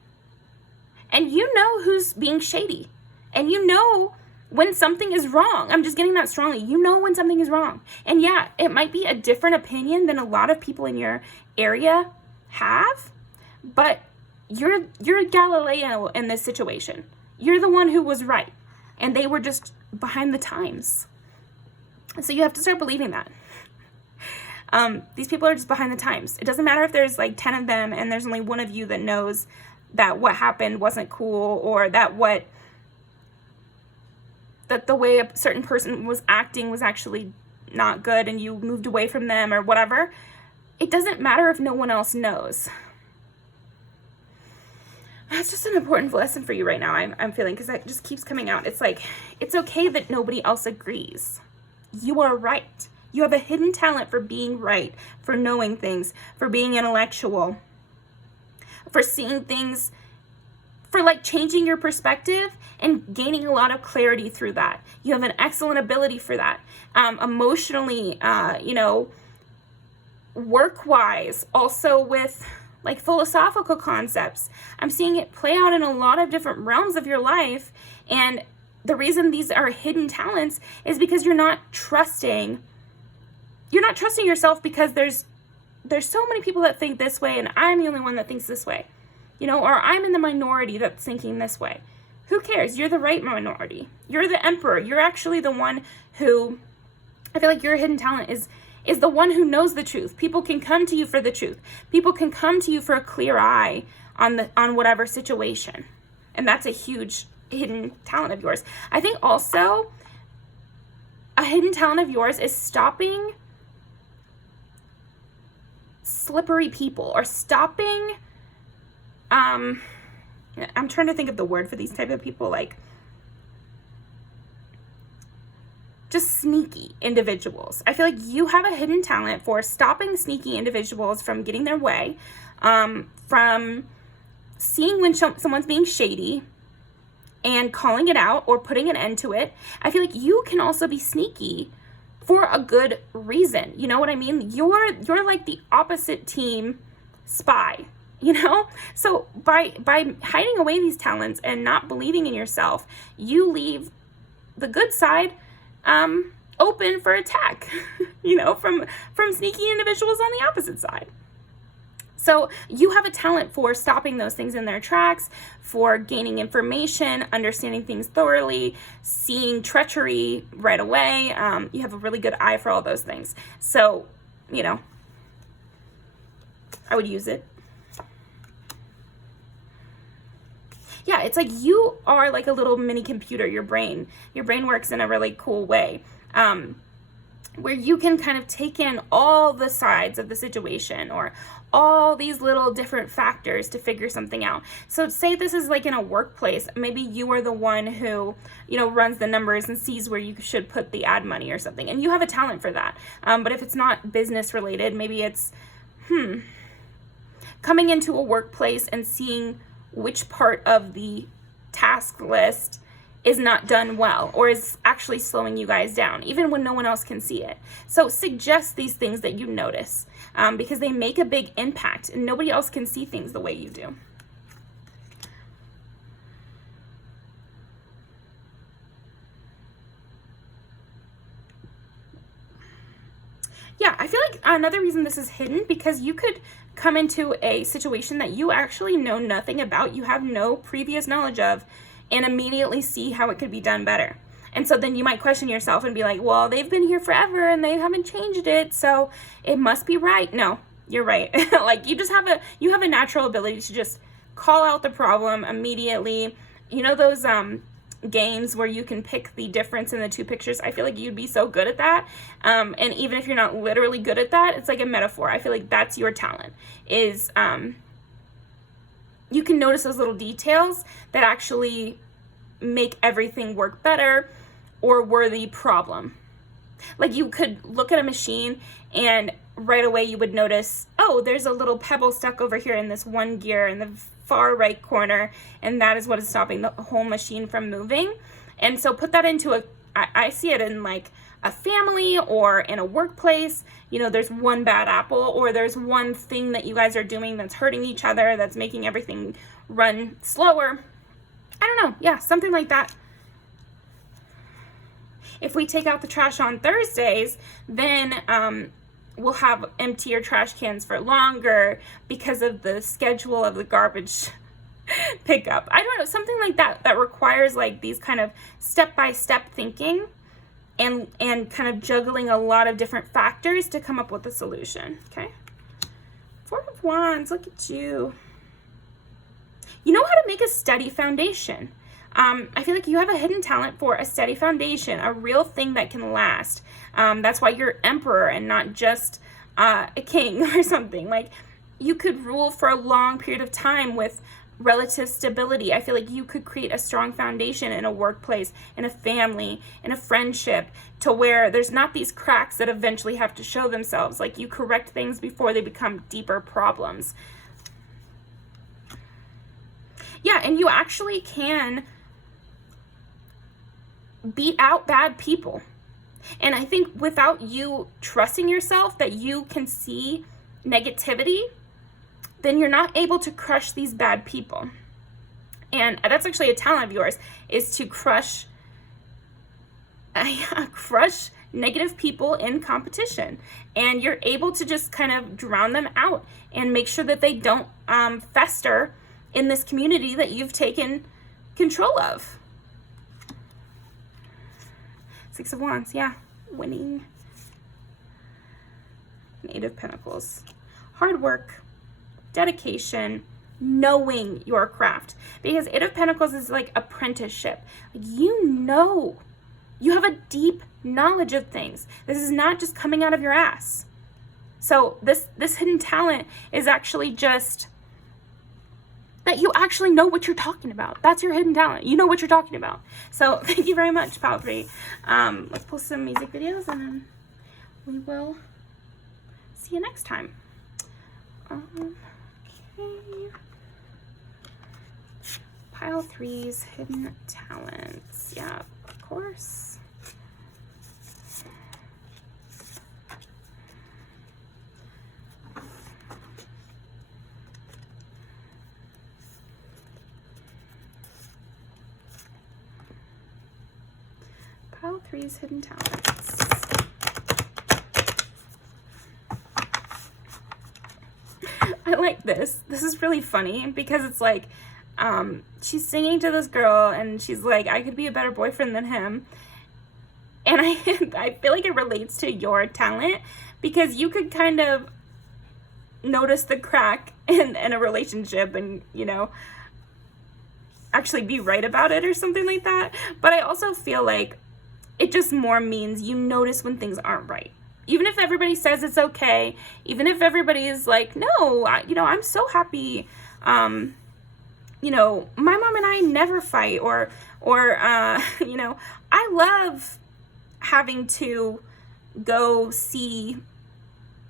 And you know who's being shady. And you know when something is wrong. I'm just getting that strongly. You know when something is wrong. And yeah, it might be a different opinion than a lot of people in your area have, but you're a Galileo in this situation. You're the one who was right, and they were just behind the times. So you have to start believing that. These people are just behind the times. It doesn't matter if there's like 10 of them and there's only one of you that knows that what happened wasn't cool, or that the way a certain person was acting was actually not good and you moved away from them or whatever. It doesn't matter if no one else knows. That's just an important lesson for you right now, I'm feeling, because that just keeps coming out. It's like, it's okay that nobody else agrees. You are right. You have a hidden talent for being right, for knowing things, for being intellectual, for seeing things, for like changing your perspective and gaining a lot of clarity through that. You have an excellent ability for that. Emotionally, work-wise, also with like philosophical concepts. I'm seeing it play out in a lot of different realms of your life. And the reason these are hidden talents is because you're not trusting yourself, because there's so many people that think this way and I'm the only one that thinks this way, or I'm in the minority that's thinking this way. Who cares? You're the right minority. You're the emperor. You're actually the one who, I feel like your hidden talent is the one who knows the truth. People can come to you for the truth. People can come to you for a clear eye on whatever situation. And that's a huge hidden talent of yours. I think also a hidden talent of yours is stopping slippery people, or stopping, I'm trying to think of the word for these type of people, like just sneaky individuals. I feel like you have a hidden talent for stopping sneaky individuals from getting their way, from seeing when someone's being shady and calling it out or putting an end to it. I feel like you can also be sneaky for a good reason. You know what I mean? You're like the opposite team spy, So by hiding away these talents and not believing in yourself, you leave the good side open for attack, from sneaky individuals on the opposite side. So you have a talent for stopping those things in their tracks, for gaining information, understanding things thoroughly, seeing treachery right away. You have a really good eye for all those things. So, I would use it. Yeah, yeah, it's like you are like a little mini computer, your brain works in a really cool way, where you can kind of take in all the sides of the situation, or all these little different factors to figure something out. So say this is like in a workplace, maybe you are the one who, runs the numbers and sees where you should put the ad money or something, and you have a talent for that. But if it's not business related, maybe it's, coming into a workplace and seeing which part of the task list is not done well, or is actually slowing you guys down, even when no one else can see it. So suggest these things that you notice, because they make a big impact, and nobody else can see things the way you do. Yeah, I feel like another reason this is hidden, because you could come into a situation that you actually know nothing about, you have no previous knowledge of, and immediately see how it could be done better. And so then you might question yourself and be like, well, they've been here forever and they haven't changed it, so it must be right. No, you're right. Like you have a natural ability to just call out the problem immediately. Those games where you can pick the difference in the two pictures, I feel like you'd be so good at that. And even if you're not literally good at that, it's like a metaphor. I feel like that's your talent, is you can notice those little details that actually make everything work better or were the problem. Like you could look at a machine and right away you would notice, oh, there's a little pebble stuck over here in this one gear in the far right corner, and that is what is stopping the whole machine from moving. And so put that into I see it in like a family or in a workplace. There's one bad apple, or there's one thing that you guys are doing that's hurting each other, that's making everything run slower. I don't know. Yeah, something like that. If we take out the trash on Thursdays, then we'll have emptier trash cans for longer because of the schedule of the garbage pickup. I don't know, something like that requires like these kind of step-by-step thinking and kind of juggling a lot of different factors to come up with a solution. Okay. 4 of Wands, look at you. You know how to make a steady foundation. I feel like you have a hidden talent for a steady foundation, a real thing that can last. That's why you're emperor and not just a king or something. Like you could rule for a long period of time with relative stability. I feel like you could create a strong foundation in a workplace, in a family, in a friendship, to where there's not these cracks that eventually have to show themselves. Like you correct things before they become deeper problems. Yeah, and you actually can beat out bad people. And I think without you trusting yourself that you can see negativity, then you're not able to crush these bad people. And that's actually a talent of yours, is to crush negative people in competition. And you're able to just kind of drown them out and make sure that they don't fester in this community that you've taken control of. 6 of Wands, yeah, winning. 8 of Pentacles, hard work, dedication, knowing your craft. Because 8 of Pentacles is like apprenticeship. You have a deep knowledge of things. This is not just coming out of your ass. So this hidden talent is actually just that you actually know what you're talking about. That's your hidden talent. You know what you're talking about. So thank you very much, Pile 3. Let's post some music videos and then we will see you next time. Okay. Pile 3's hidden talents. Yeah, of course. Pile 3's hidden talents. I like this. This is really funny because it's like, she's singing to this girl and she's like, I could be a better boyfriend than him. And I feel like it relates to your talent because you could kind of notice the crack in a relationship and, actually be right about it or something like that. But I also feel like it just more means you notice when things aren't right. Even if everybody says it's okay, even if everybody is like, no, I'm so happy. My mom and I never fight, or I love having to go see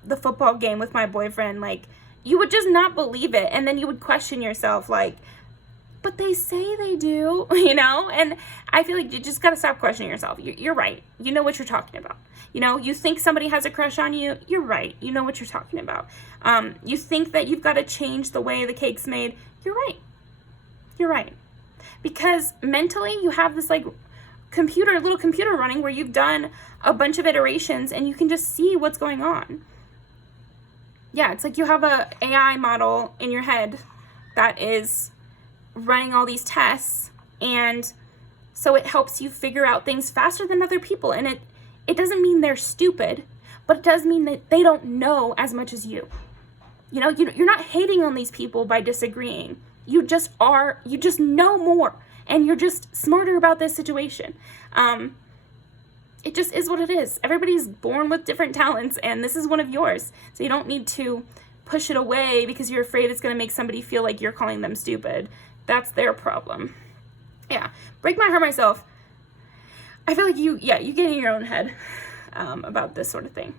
the football game with my boyfriend. Like, you would just not believe it, and then you would question yourself, like, but they say they do, and I feel like you just got to stop questioning yourself. You're right. You know what you're talking about. You think somebody has a crush on you. You're right. You know what you're talking about. You think that you've got to change the way the cake's made. You're right. You're right. Because mentally you have this like little computer running where you've done a bunch of iterations and you can just see what's going on. Yeah, it's like you have a AI model in your head that is running all these tests, and so it helps you figure out things faster than other people. And it doesn't mean they're stupid, but it does mean that they don't know as much as you. You're not hating on these people by disagreeing. You just know more, and you're just smarter about this situation. It just is what it is. Everybody's born with different talents, and this is one of yours. So you don't need to push it away because you're afraid it's going to make somebody feel like you're calling them stupid. That's their problem. Yeah. Break my heart myself. I feel like you get in your own head about this sort of thing.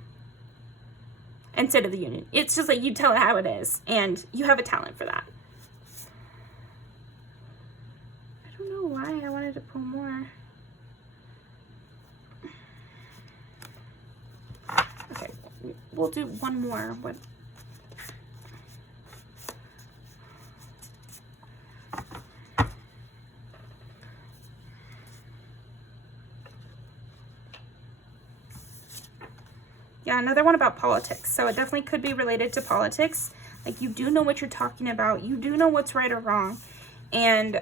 And State of the Union. It's just like you tell it how it is, and you have a talent for that. I don't know why I wanted to pull more. Okay, we'll do one more. Yeah, another one about politics. So it definitely could be related to politics. Like, you do know what you're talking about. You do know what's right or wrong. And,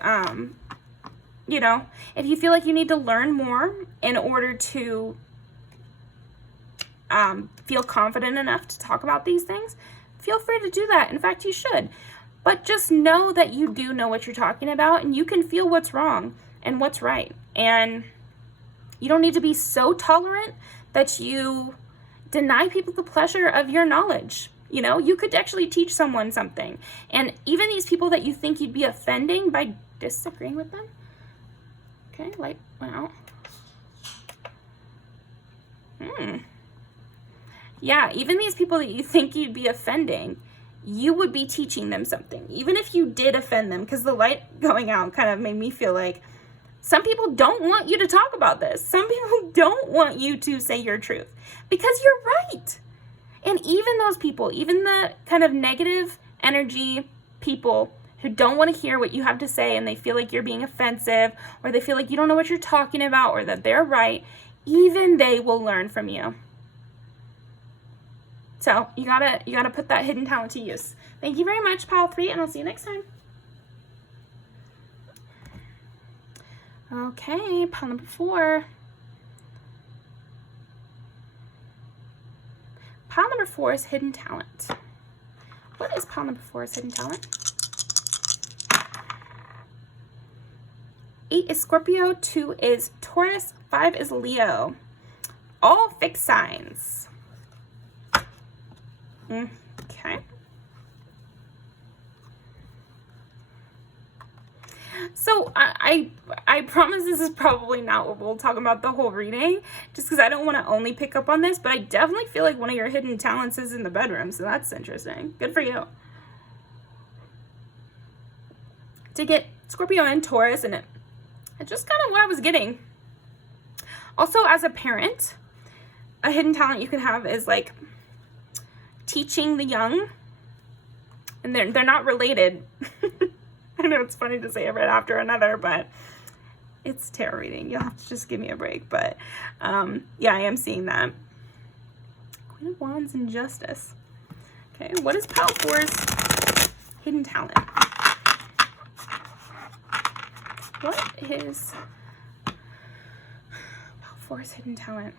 if you feel like you need to learn more in order to feel confident enough to talk about these things, feel free to do that. In fact, you should. But just know that you do know what you're talking about, and you can feel what's wrong and what's right. And you don't need to be so tolerant that you deny people the pleasure of your knowledge. You could actually teach someone something. And even these people that you think you'd be offending by disagreeing with them. Okay, wow. Yeah, even these people that you think you'd be offending, you would be teaching them something. Even if you did offend them, because the light going out kind of made me feel like some people don't want you to talk about this. Some people don't want you to say your truth because you're right. And even those people, even the kind of negative energy people who don't want to hear what you have to say, and they feel like you're being offensive, or they feel like you don't know what you're talking about, or that they're right, even they will learn from you. So you gotta put that hidden talent to use. Thank you very much, Pile 3, and I'll see you next time. Okay, pile number 4. Pile number 4 is hidden talent. What is pile number 4's hidden talent? 8 is Scorpio, 2 is Taurus, 5 is Leo. All fixed signs. Okay. So I promise this is probably not what we'll talk about the whole reading, just because I don't want to only pick up on this, but I definitely feel like one of your hidden talents is in the bedroom, so that's interesting. Good for you. To get Scorpio and Taurus, and it's just kind of what I was getting. Also, as a parent, a hidden talent you can have is like teaching the young, and they're not related. I know it's funny to say it right after another, but it's tarot reading. You'll have to just give me a break. But yeah, I am seeing that. Queen of Wands and Justice. Okay, what is pile 4's hidden talent? What is pile 4's hidden talent?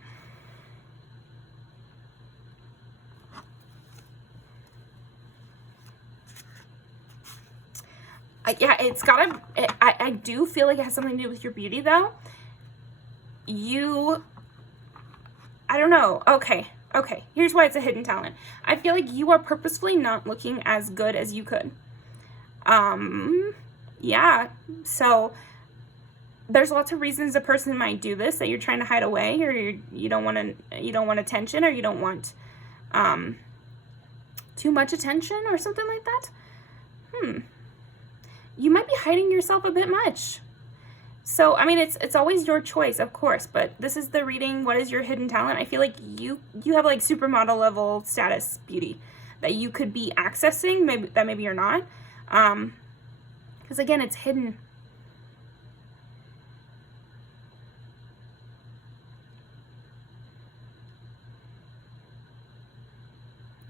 Yeah, it's gotta, I do feel like it has something to do with your beauty, though. I don't know. Okay, here's why it's a hidden talent. I feel like you are purposefully not looking as good as you could. Yeah, so there's lots of reasons a person might do this, that you're trying to hide away, or you don't want attention, or you don't want too much attention, or something like that. You might be hiding yourself a bit much. So, I mean, it's always your choice, of course, but this is the reading. What is your hidden talent? I feel like you have like supermodel level status beauty that you could be accessing, maybe you're not. Because again, it's hidden.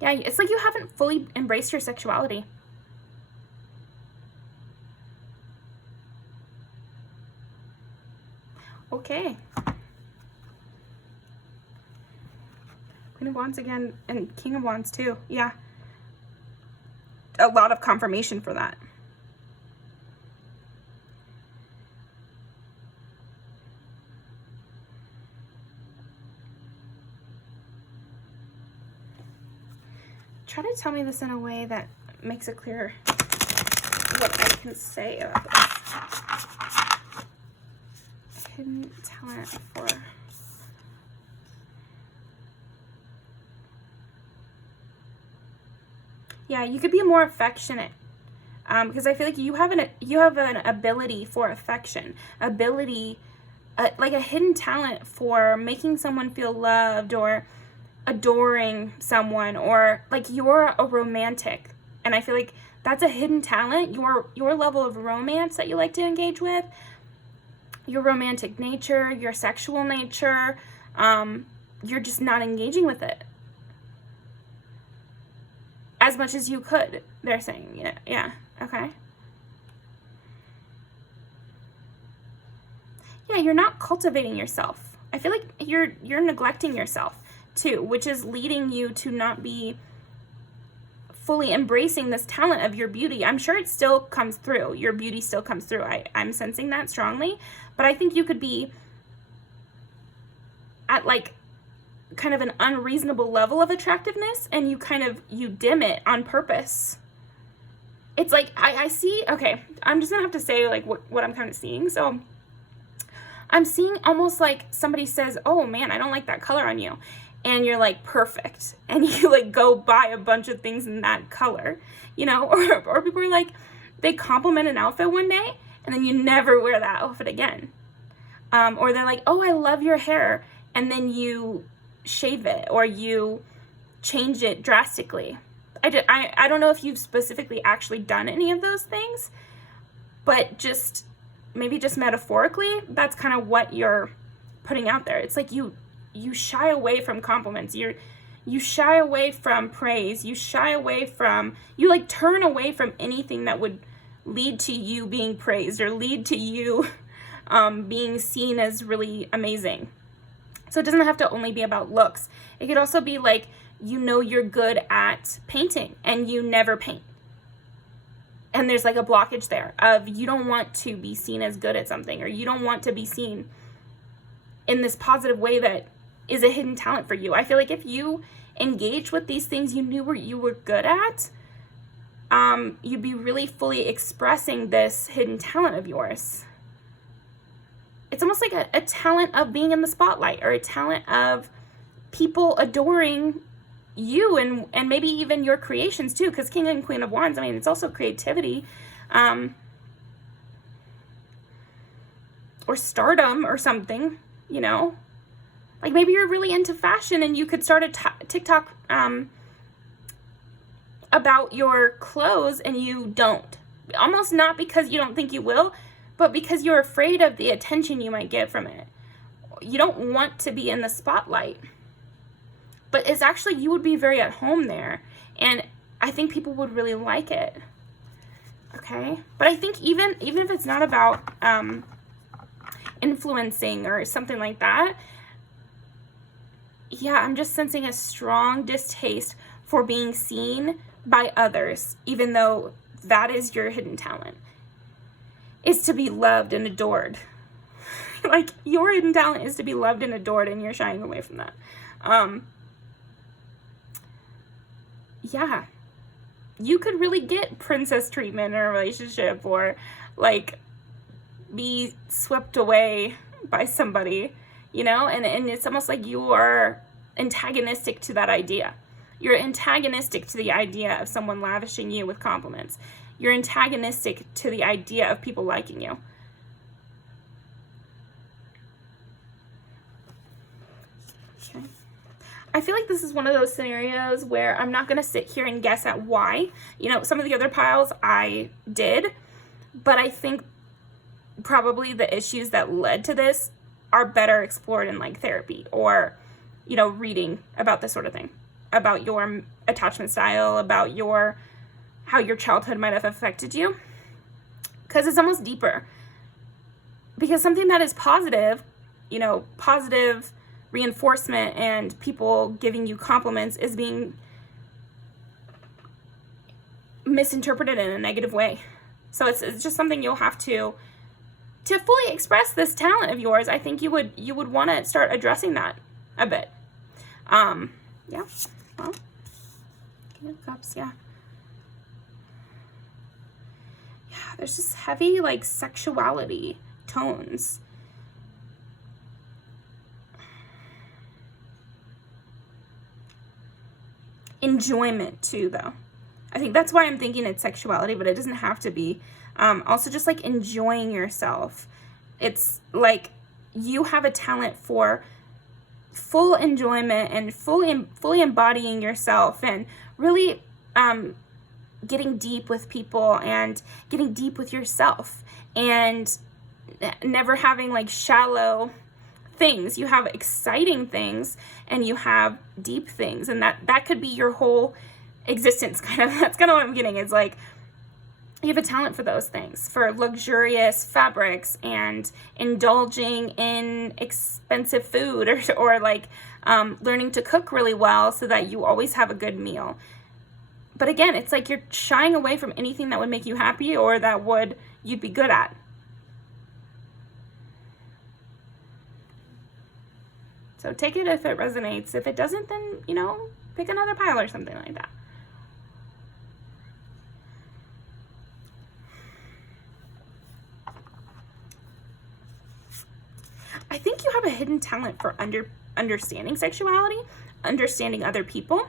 Yeah, it's like you haven't fully embraced your sexuality. Okay. Queen of Wands again, and King of Wands too. Yeah. A lot of confirmation for that. Try to tell me this in a way that makes it clear what I can say about this. Hidden talent for... Yeah, you could be more affectionate. Because I feel like you have an ability for affection. Like a hidden talent for making someone feel loved, or adoring someone, or like you're a romantic. And I feel like that's a hidden talent. Your level of romance that you like to engage with, your romantic nature, your sexual nature, you're just not engaging with it as much as you could, they're saying. Yeah, okay. Yeah, you're not cultivating yourself. I feel like you're neglecting yourself too, which is leading you to not be fully embracing this talent of your beauty. I'm sure it still comes through. Your beauty still comes through. I'm sensing that strongly, but I think you could be at like kind of an unreasonable level of attractiveness, and you dim it on purpose. It's like, I see, okay, I'm just gonna have to say like what I'm kind of seeing. So I'm seeing almost like somebody says, oh man, I don't like that color on you. And you're like, perfect. And you like go buy a bunch of things in that color, you know, or people are like, they compliment an outfit one day and then you never wear that outfit again. Or they're like, oh, I love your hair. And then you shave it, or you change it drastically. I don't know if you've specifically actually done any of those things, but maybe just metaphorically, that's kind of what you're putting out there. It's like you shy away from compliments. You shy away from praise. You like turn away from anything that would lead to you being praised, or lead to you being seen as really amazing. So it doesn't have to only be about looks. It could also be like, you're good at painting and you never paint. And there's like a blockage there of you don't want to be seen as good at something, or you don't want to be seen in this positive way that is a hidden talent for you. I feel like if you engage with these things you knew you were good at, you'd be really fully expressing this hidden talent of yours. It's almost like a talent of being in the spotlight, or a talent of people adoring you, and maybe even your creations too, because King and Queen of Wands, I mean, it's also creativity, or stardom or something, you know? Like maybe you're really into fashion and you could start a TikTok about your clothes, and you don't. Almost not because you don't think you will, but because you're afraid of the attention you might get from it. You don't want to be in the spotlight. But it's actually, you would be very at home there. And I think people would really like it. Okay? But I think even if it's not about influencing or something like that, yeah, I'm just sensing a strong distaste for being seen by others, even though that is your hidden talent. is to be loved and adored. Like, your hidden talent is to be loved and adored, and you're shying away from that. Yeah. You could really get princess treatment in a relationship, or, like, be swept away by somebody, you know? And it's almost like you are antagonistic to that idea. You're antagonistic to the idea of someone lavishing you with compliments. You're antagonistic to the idea of people liking you. Okay. I feel like this is one of those scenarios where I'm not going to sit here and guess at why. You know, some of the other piles I did, but I think probably the issues that led to this are better explored in, like, therapy, or, you know, reading about this sort of thing, about your attachment style, about how your childhood might have affected you, because it's almost deeper. Because something that is positive, you know, positive reinforcement and people giving you compliments is being misinterpreted in a negative way. So it's just something you'll have to fully express this talent of yours. I think you would want to start addressing that a bit. Yeah. Well, King of Cups, yeah. Yeah, there's just heavy, like, sexuality tones. Enjoyment, too, though. I think that's why I'm thinking it's sexuality, but it doesn't have to be. Also, just, like, enjoying yourself. It's like you have a talent for full enjoyment and fully embodying yourself, and really getting deep with people and getting deep with yourself, and never having, like, shallow things. You have exciting things and you have deep things, and that could be your whole existence, kind of. That's kind of what I'm getting. It's like you have a talent for those things, for luxurious fabrics and indulging in expensive food, or like learning to cook really well so that you always have a good meal. But again, it's like you're shying away from anything that would make you happy or that you'd be good at. So take it if it resonates. If it doesn't, then, you know, pick another pile or something like that. I think you have a hidden talent for understanding sexuality, understanding other people,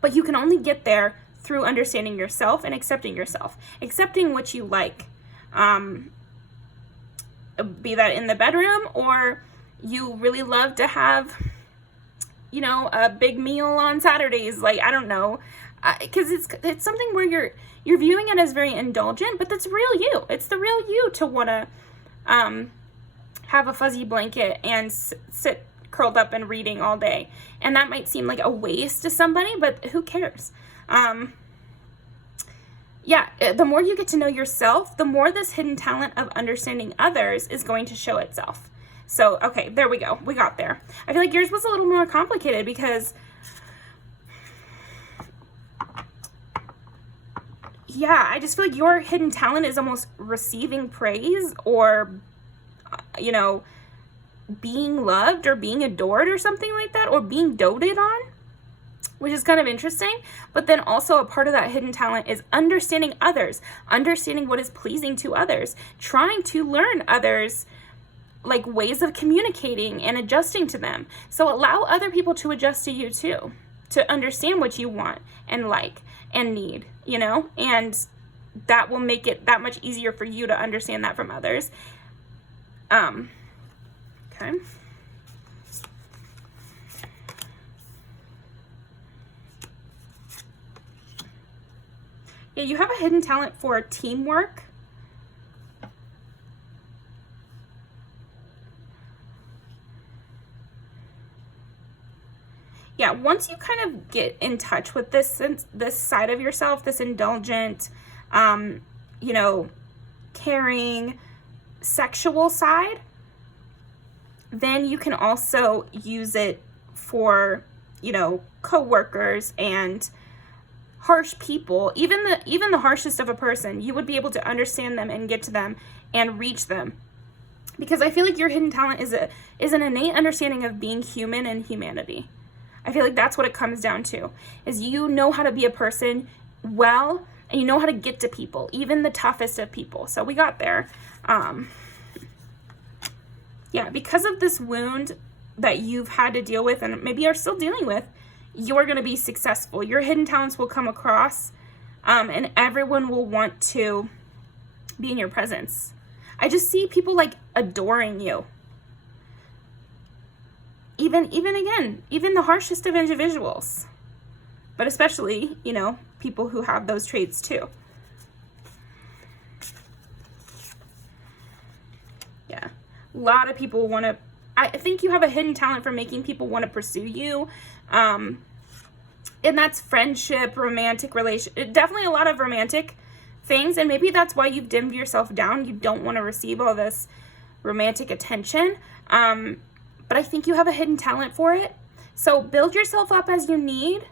but you can only get there through understanding yourself and accepting yourself, accepting what you like, be that in the bedroom, or you really love to have, you know, a big meal on Saturdays, like, I don't know, because it's something where you're viewing it as very indulgent, but that's real you. It's the real you to want to have a fuzzy blanket and sit curled up and reading all day. And that might seem like a waste to somebody, but who cares? Yeah, the more you get to know yourself, the more this hidden talent of understanding others is going to show itself. So, okay, there we go. We got there. I feel like yours was a little more complicated because, yeah, I just feel like your hidden talent is almost receiving praise, or, you know, being loved or being adored or something like that, or being doted on, which is kind of interesting. But then also a part of that hidden talent is understanding others, understanding what is pleasing to others, trying to learn others, like, ways of communicating and adjusting to them. So allow other people to adjust to you too, to understand what you want and like and need, you know, and that will make it that much easier for you to understand that from others. Okay. Yeah, you have a hidden talent for teamwork. Yeah, once you kind of get in touch with this side of yourself, this indulgent, you know, caring, sexual side, then you can also use it for, you know, coworkers and harsh people, even the harshest of a person, you would be able to understand them and get to them and reach them. Because I feel like your hidden talent is an innate understanding of being human and humanity. I feel like that's what it comes down to, is you know how to be a person well, and you know how to get to people, even the toughest of people. So we got there. Yeah, because of this wound that you've had to deal with and maybe are still dealing with, you're going to be successful. Your hidden talents will come across, and everyone will want to be in your presence. I just see people like adoring you. Even the harshest of individuals. But especially, you know, people who have those traits too. Yeah. A lot of people want to, I think you have a hidden talent for making people want to pursue you. And that's friendship, romantic relation, definitely a lot of romantic things. And maybe that's why you've dimmed yourself down. You don't want to receive all this romantic attention. But I think you have a hidden talent for it. So build yourself up as you need.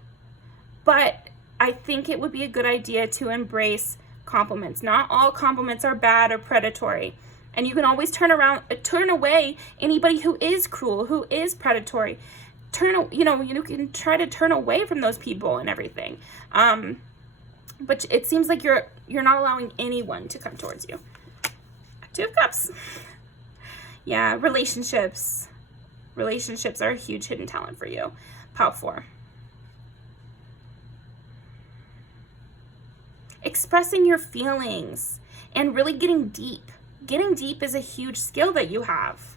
But I think it would be a good idea to embrace compliments. Not all compliments are bad or predatory. And you can always turn away anybody who is cruel, who is predatory. You can try to turn away from those people and everything. But it seems like you're not allowing anyone to come towards you. Two of Cups. Yeah, relationships. Relationships are a huge hidden talent for you. Pile 4. Expressing your feelings and really getting deep. Getting deep is a huge skill that you have.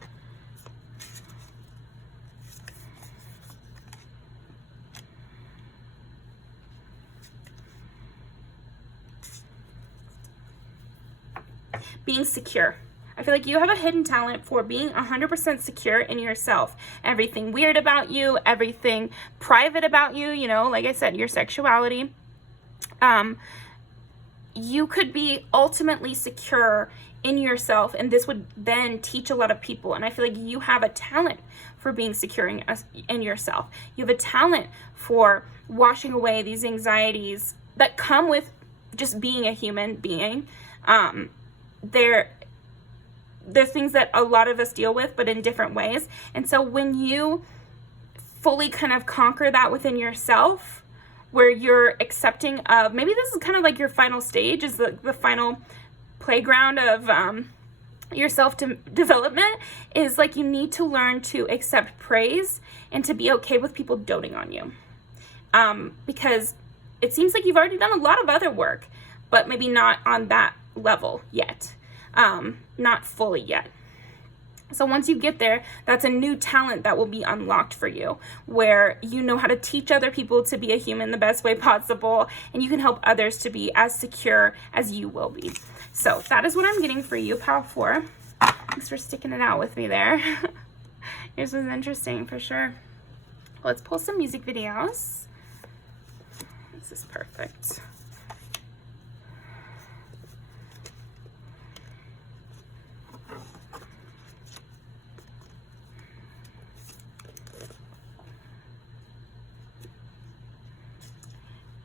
Being secure. I feel like you have a hidden talent for being 100% secure in yourself. Everything weird about you, everything private about you, you know, like I said, your sexuality. You could be ultimately secure in yourself, and this would then teach a lot of people. And I feel like you have a talent for being secure in yourself. You have a talent for washing away these anxieties that come with just being a human being. They're things that a lot of us deal with, but in different ways. And so when you fully kind of conquer that within yourself, where you're accepting of, maybe this is kind of like your final stage, is the final playground of your self-development, is like you need to learn to accept praise and to be okay with people doting on you. Because it seems like you've already done a lot of other work, but maybe not on that level yet. Not fully yet. So once you get there, that's a new talent that will be unlocked for you, where you know how to teach other people to be a human the best way possible, and you can help others to be as secure as you will be. So that is what I'm getting for you, Pile 4. Thanks for sticking it out with me there. This was interesting for sure. Let's pull some music videos. This is perfect.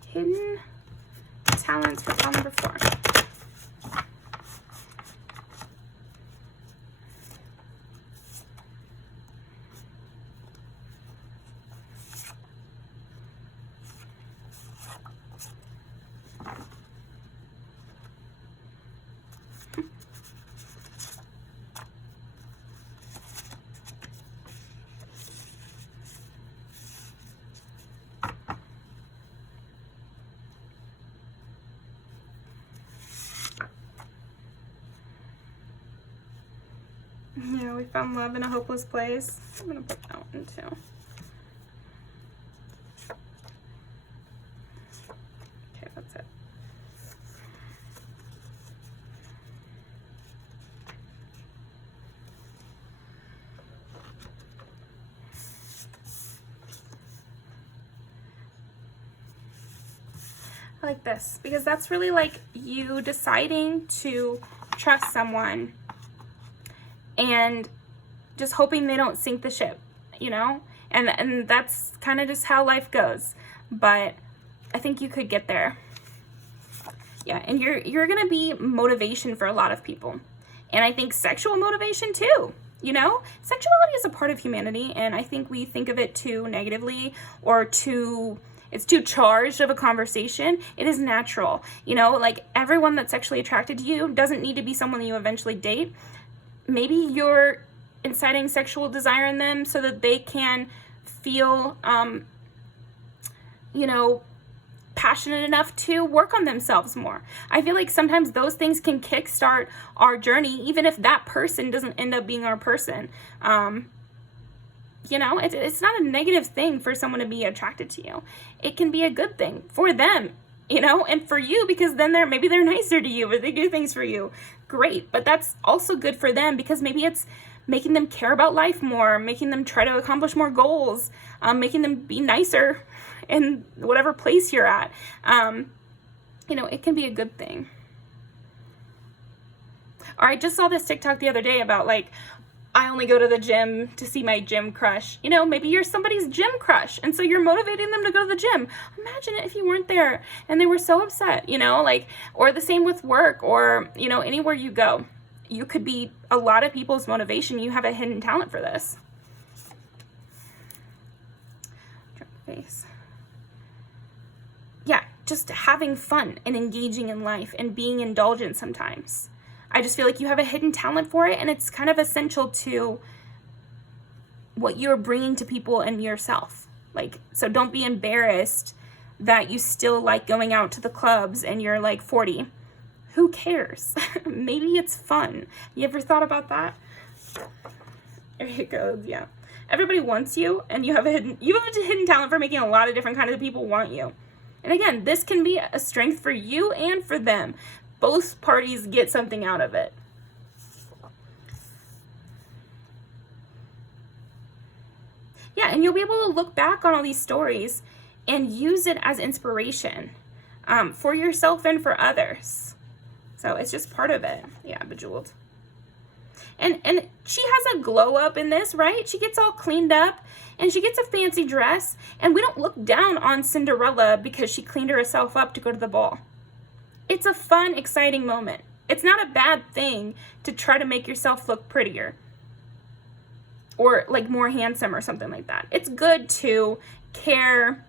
Hidden talents for pile number 4. Yeah, we found love in a hopeless place. I'm going to put that one too. Okay, that's it. I like this because that's really like you deciding to trust someone and just hoping they don't sink the ship, you know? And that's kind of just how life goes. But I think you could get there. Yeah, and you're gonna be motivation for a lot of people. And I think sexual motivation too. You know, sexuality is a part of humanity, and I think we think of it too negatively or it's too charged of a conversation. It is natural. You know, like everyone that's sexually attracted to you doesn't need to be someone that you eventually date. Maybe you're inciting sexual desire in them so that they can feel, you know, passionate enough to work on themselves more. I feel like sometimes those things can kickstart our journey, even if that person doesn't end up being our person. You know, it's not a negative thing for someone to be attracted to you. It can be a good thing for them, you know, and for you, because then maybe they're nicer to you or they do things for you. Great. But that's also good for them because maybe it's making them care about life more, making them try to accomplish more goals, making them be nicer in whatever place you're at. You know, it can be a good thing. Or I just saw this TikTok the other day about like, I only go to the gym to see my gym crush. You know, maybe you're somebody's gym crush, and so you're motivating them to go to the gym. Imagine if you weren't there and they were so upset, you know, like, or the same with work or, you know, anywhere you go. You could be a lot of people's motivation. You have a hidden talent for this. Drop the face. Yeah, just having fun and engaging in life and being indulgent sometimes. I just feel like you have a hidden talent for it, and it's kind of essential to what you're bringing to people and yourself. Like, so don't be embarrassed that you still like going out to the clubs and you're like 40. Who cares? Maybe it's fun. You ever thought about that? There it goes. Yeah. Everybody wants you, and you have a hidden talent for making a lot of different kinds of people want you. And again, this can be a strength for you and for them. Both parties get something out of it. Yeah, and you'll be able to look back on all these stories and use it as inspiration for yourself and for others. So it's just part of it. Yeah, Bejeweled. And she has a glow up in this, right? She gets all cleaned up and she gets a fancy dress. And we don't look down on Cinderella because she cleaned herself up to go to the ball. It's a fun, exciting moment. It's not a bad thing to try to make yourself look prettier or like more handsome or something like that. It's good to care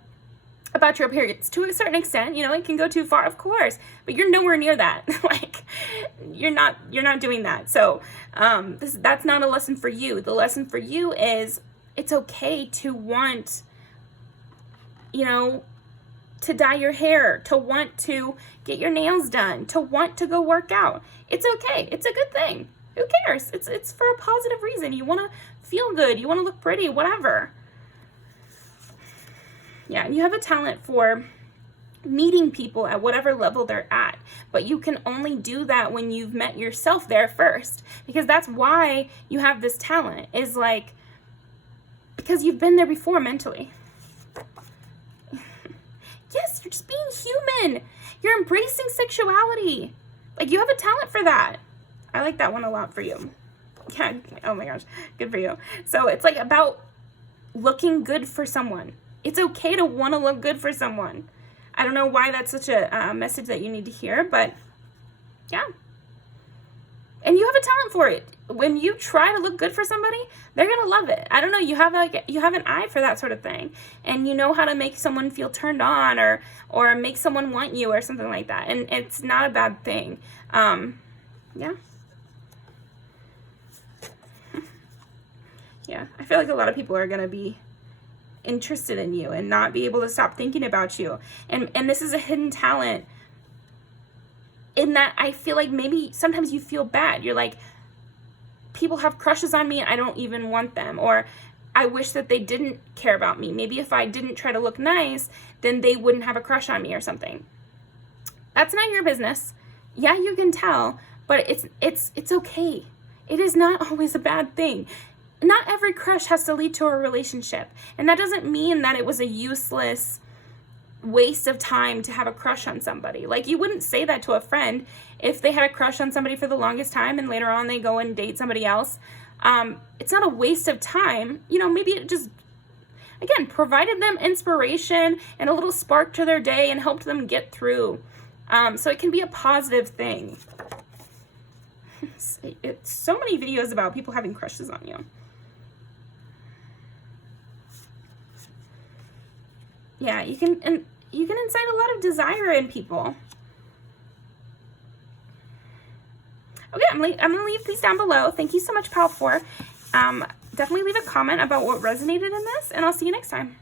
about your appearance to a certain extent. You know, it can go too far, of course, but you're nowhere near that. Like, you're not doing that. So that's not a lesson for you. The lesson for you is it's okay to want, you know, to dye your hair, to want to get your nails done, to want to go work out. It's okay. It's a good thing. Who cares? It's for a positive reason. You want to feel good. You want to look pretty, whatever. Yeah, and you have a talent for meeting people at whatever level they're at. But you can only do that when you've met yourself there first. Because that's why you have this talent, is like, because you've been there before mentally. Yes, you're just being human. You're embracing sexuality. Like, you have a talent for that. I like that one a lot for you. Yeah, oh my gosh, good for you. So it's like about looking good for someone. It's okay to want to look good for someone. I don't know why that's such a message that you need to hear, but yeah. And you have a talent for it. When you try to look good for somebody, they're going to love it. I don't know, you have an eye for that sort of thing. And you know how to make someone feel turned on or make someone want you or something like that. And it's not a bad thing. Yeah. Yeah, I feel like a lot of people are going to be interested in you and not be able to stop thinking about you. And this is a hidden talent in that I feel like maybe sometimes you feel bad. You're like, people have crushes on me and I don't even want them. Or I wish that they didn't care about me. Maybe if I didn't try to look nice, then they wouldn't have a crush on me or something. That's not your business. Yeah, you can tell, but it's okay. It is not always a bad thing. Not every crush has to lead to a relationship. And that doesn't mean that it was a useless waste of time to have a crush on somebody. Like, you wouldn't say that to a friend if they had a crush on somebody for the longest time and later on they go and date somebody else. It's not a waste of time. You know, maybe it just again, provided them inspiration and a little spark to their day and helped them get through. So it can be a positive thing. It's so many videos about people having crushes on you. Yeah, you can incite a lot of desire in people. Okay, I'm gonna leave these down below. Thank you so much, Pal 4. Definitely leave a comment about what resonated in this, and I'll see you next time.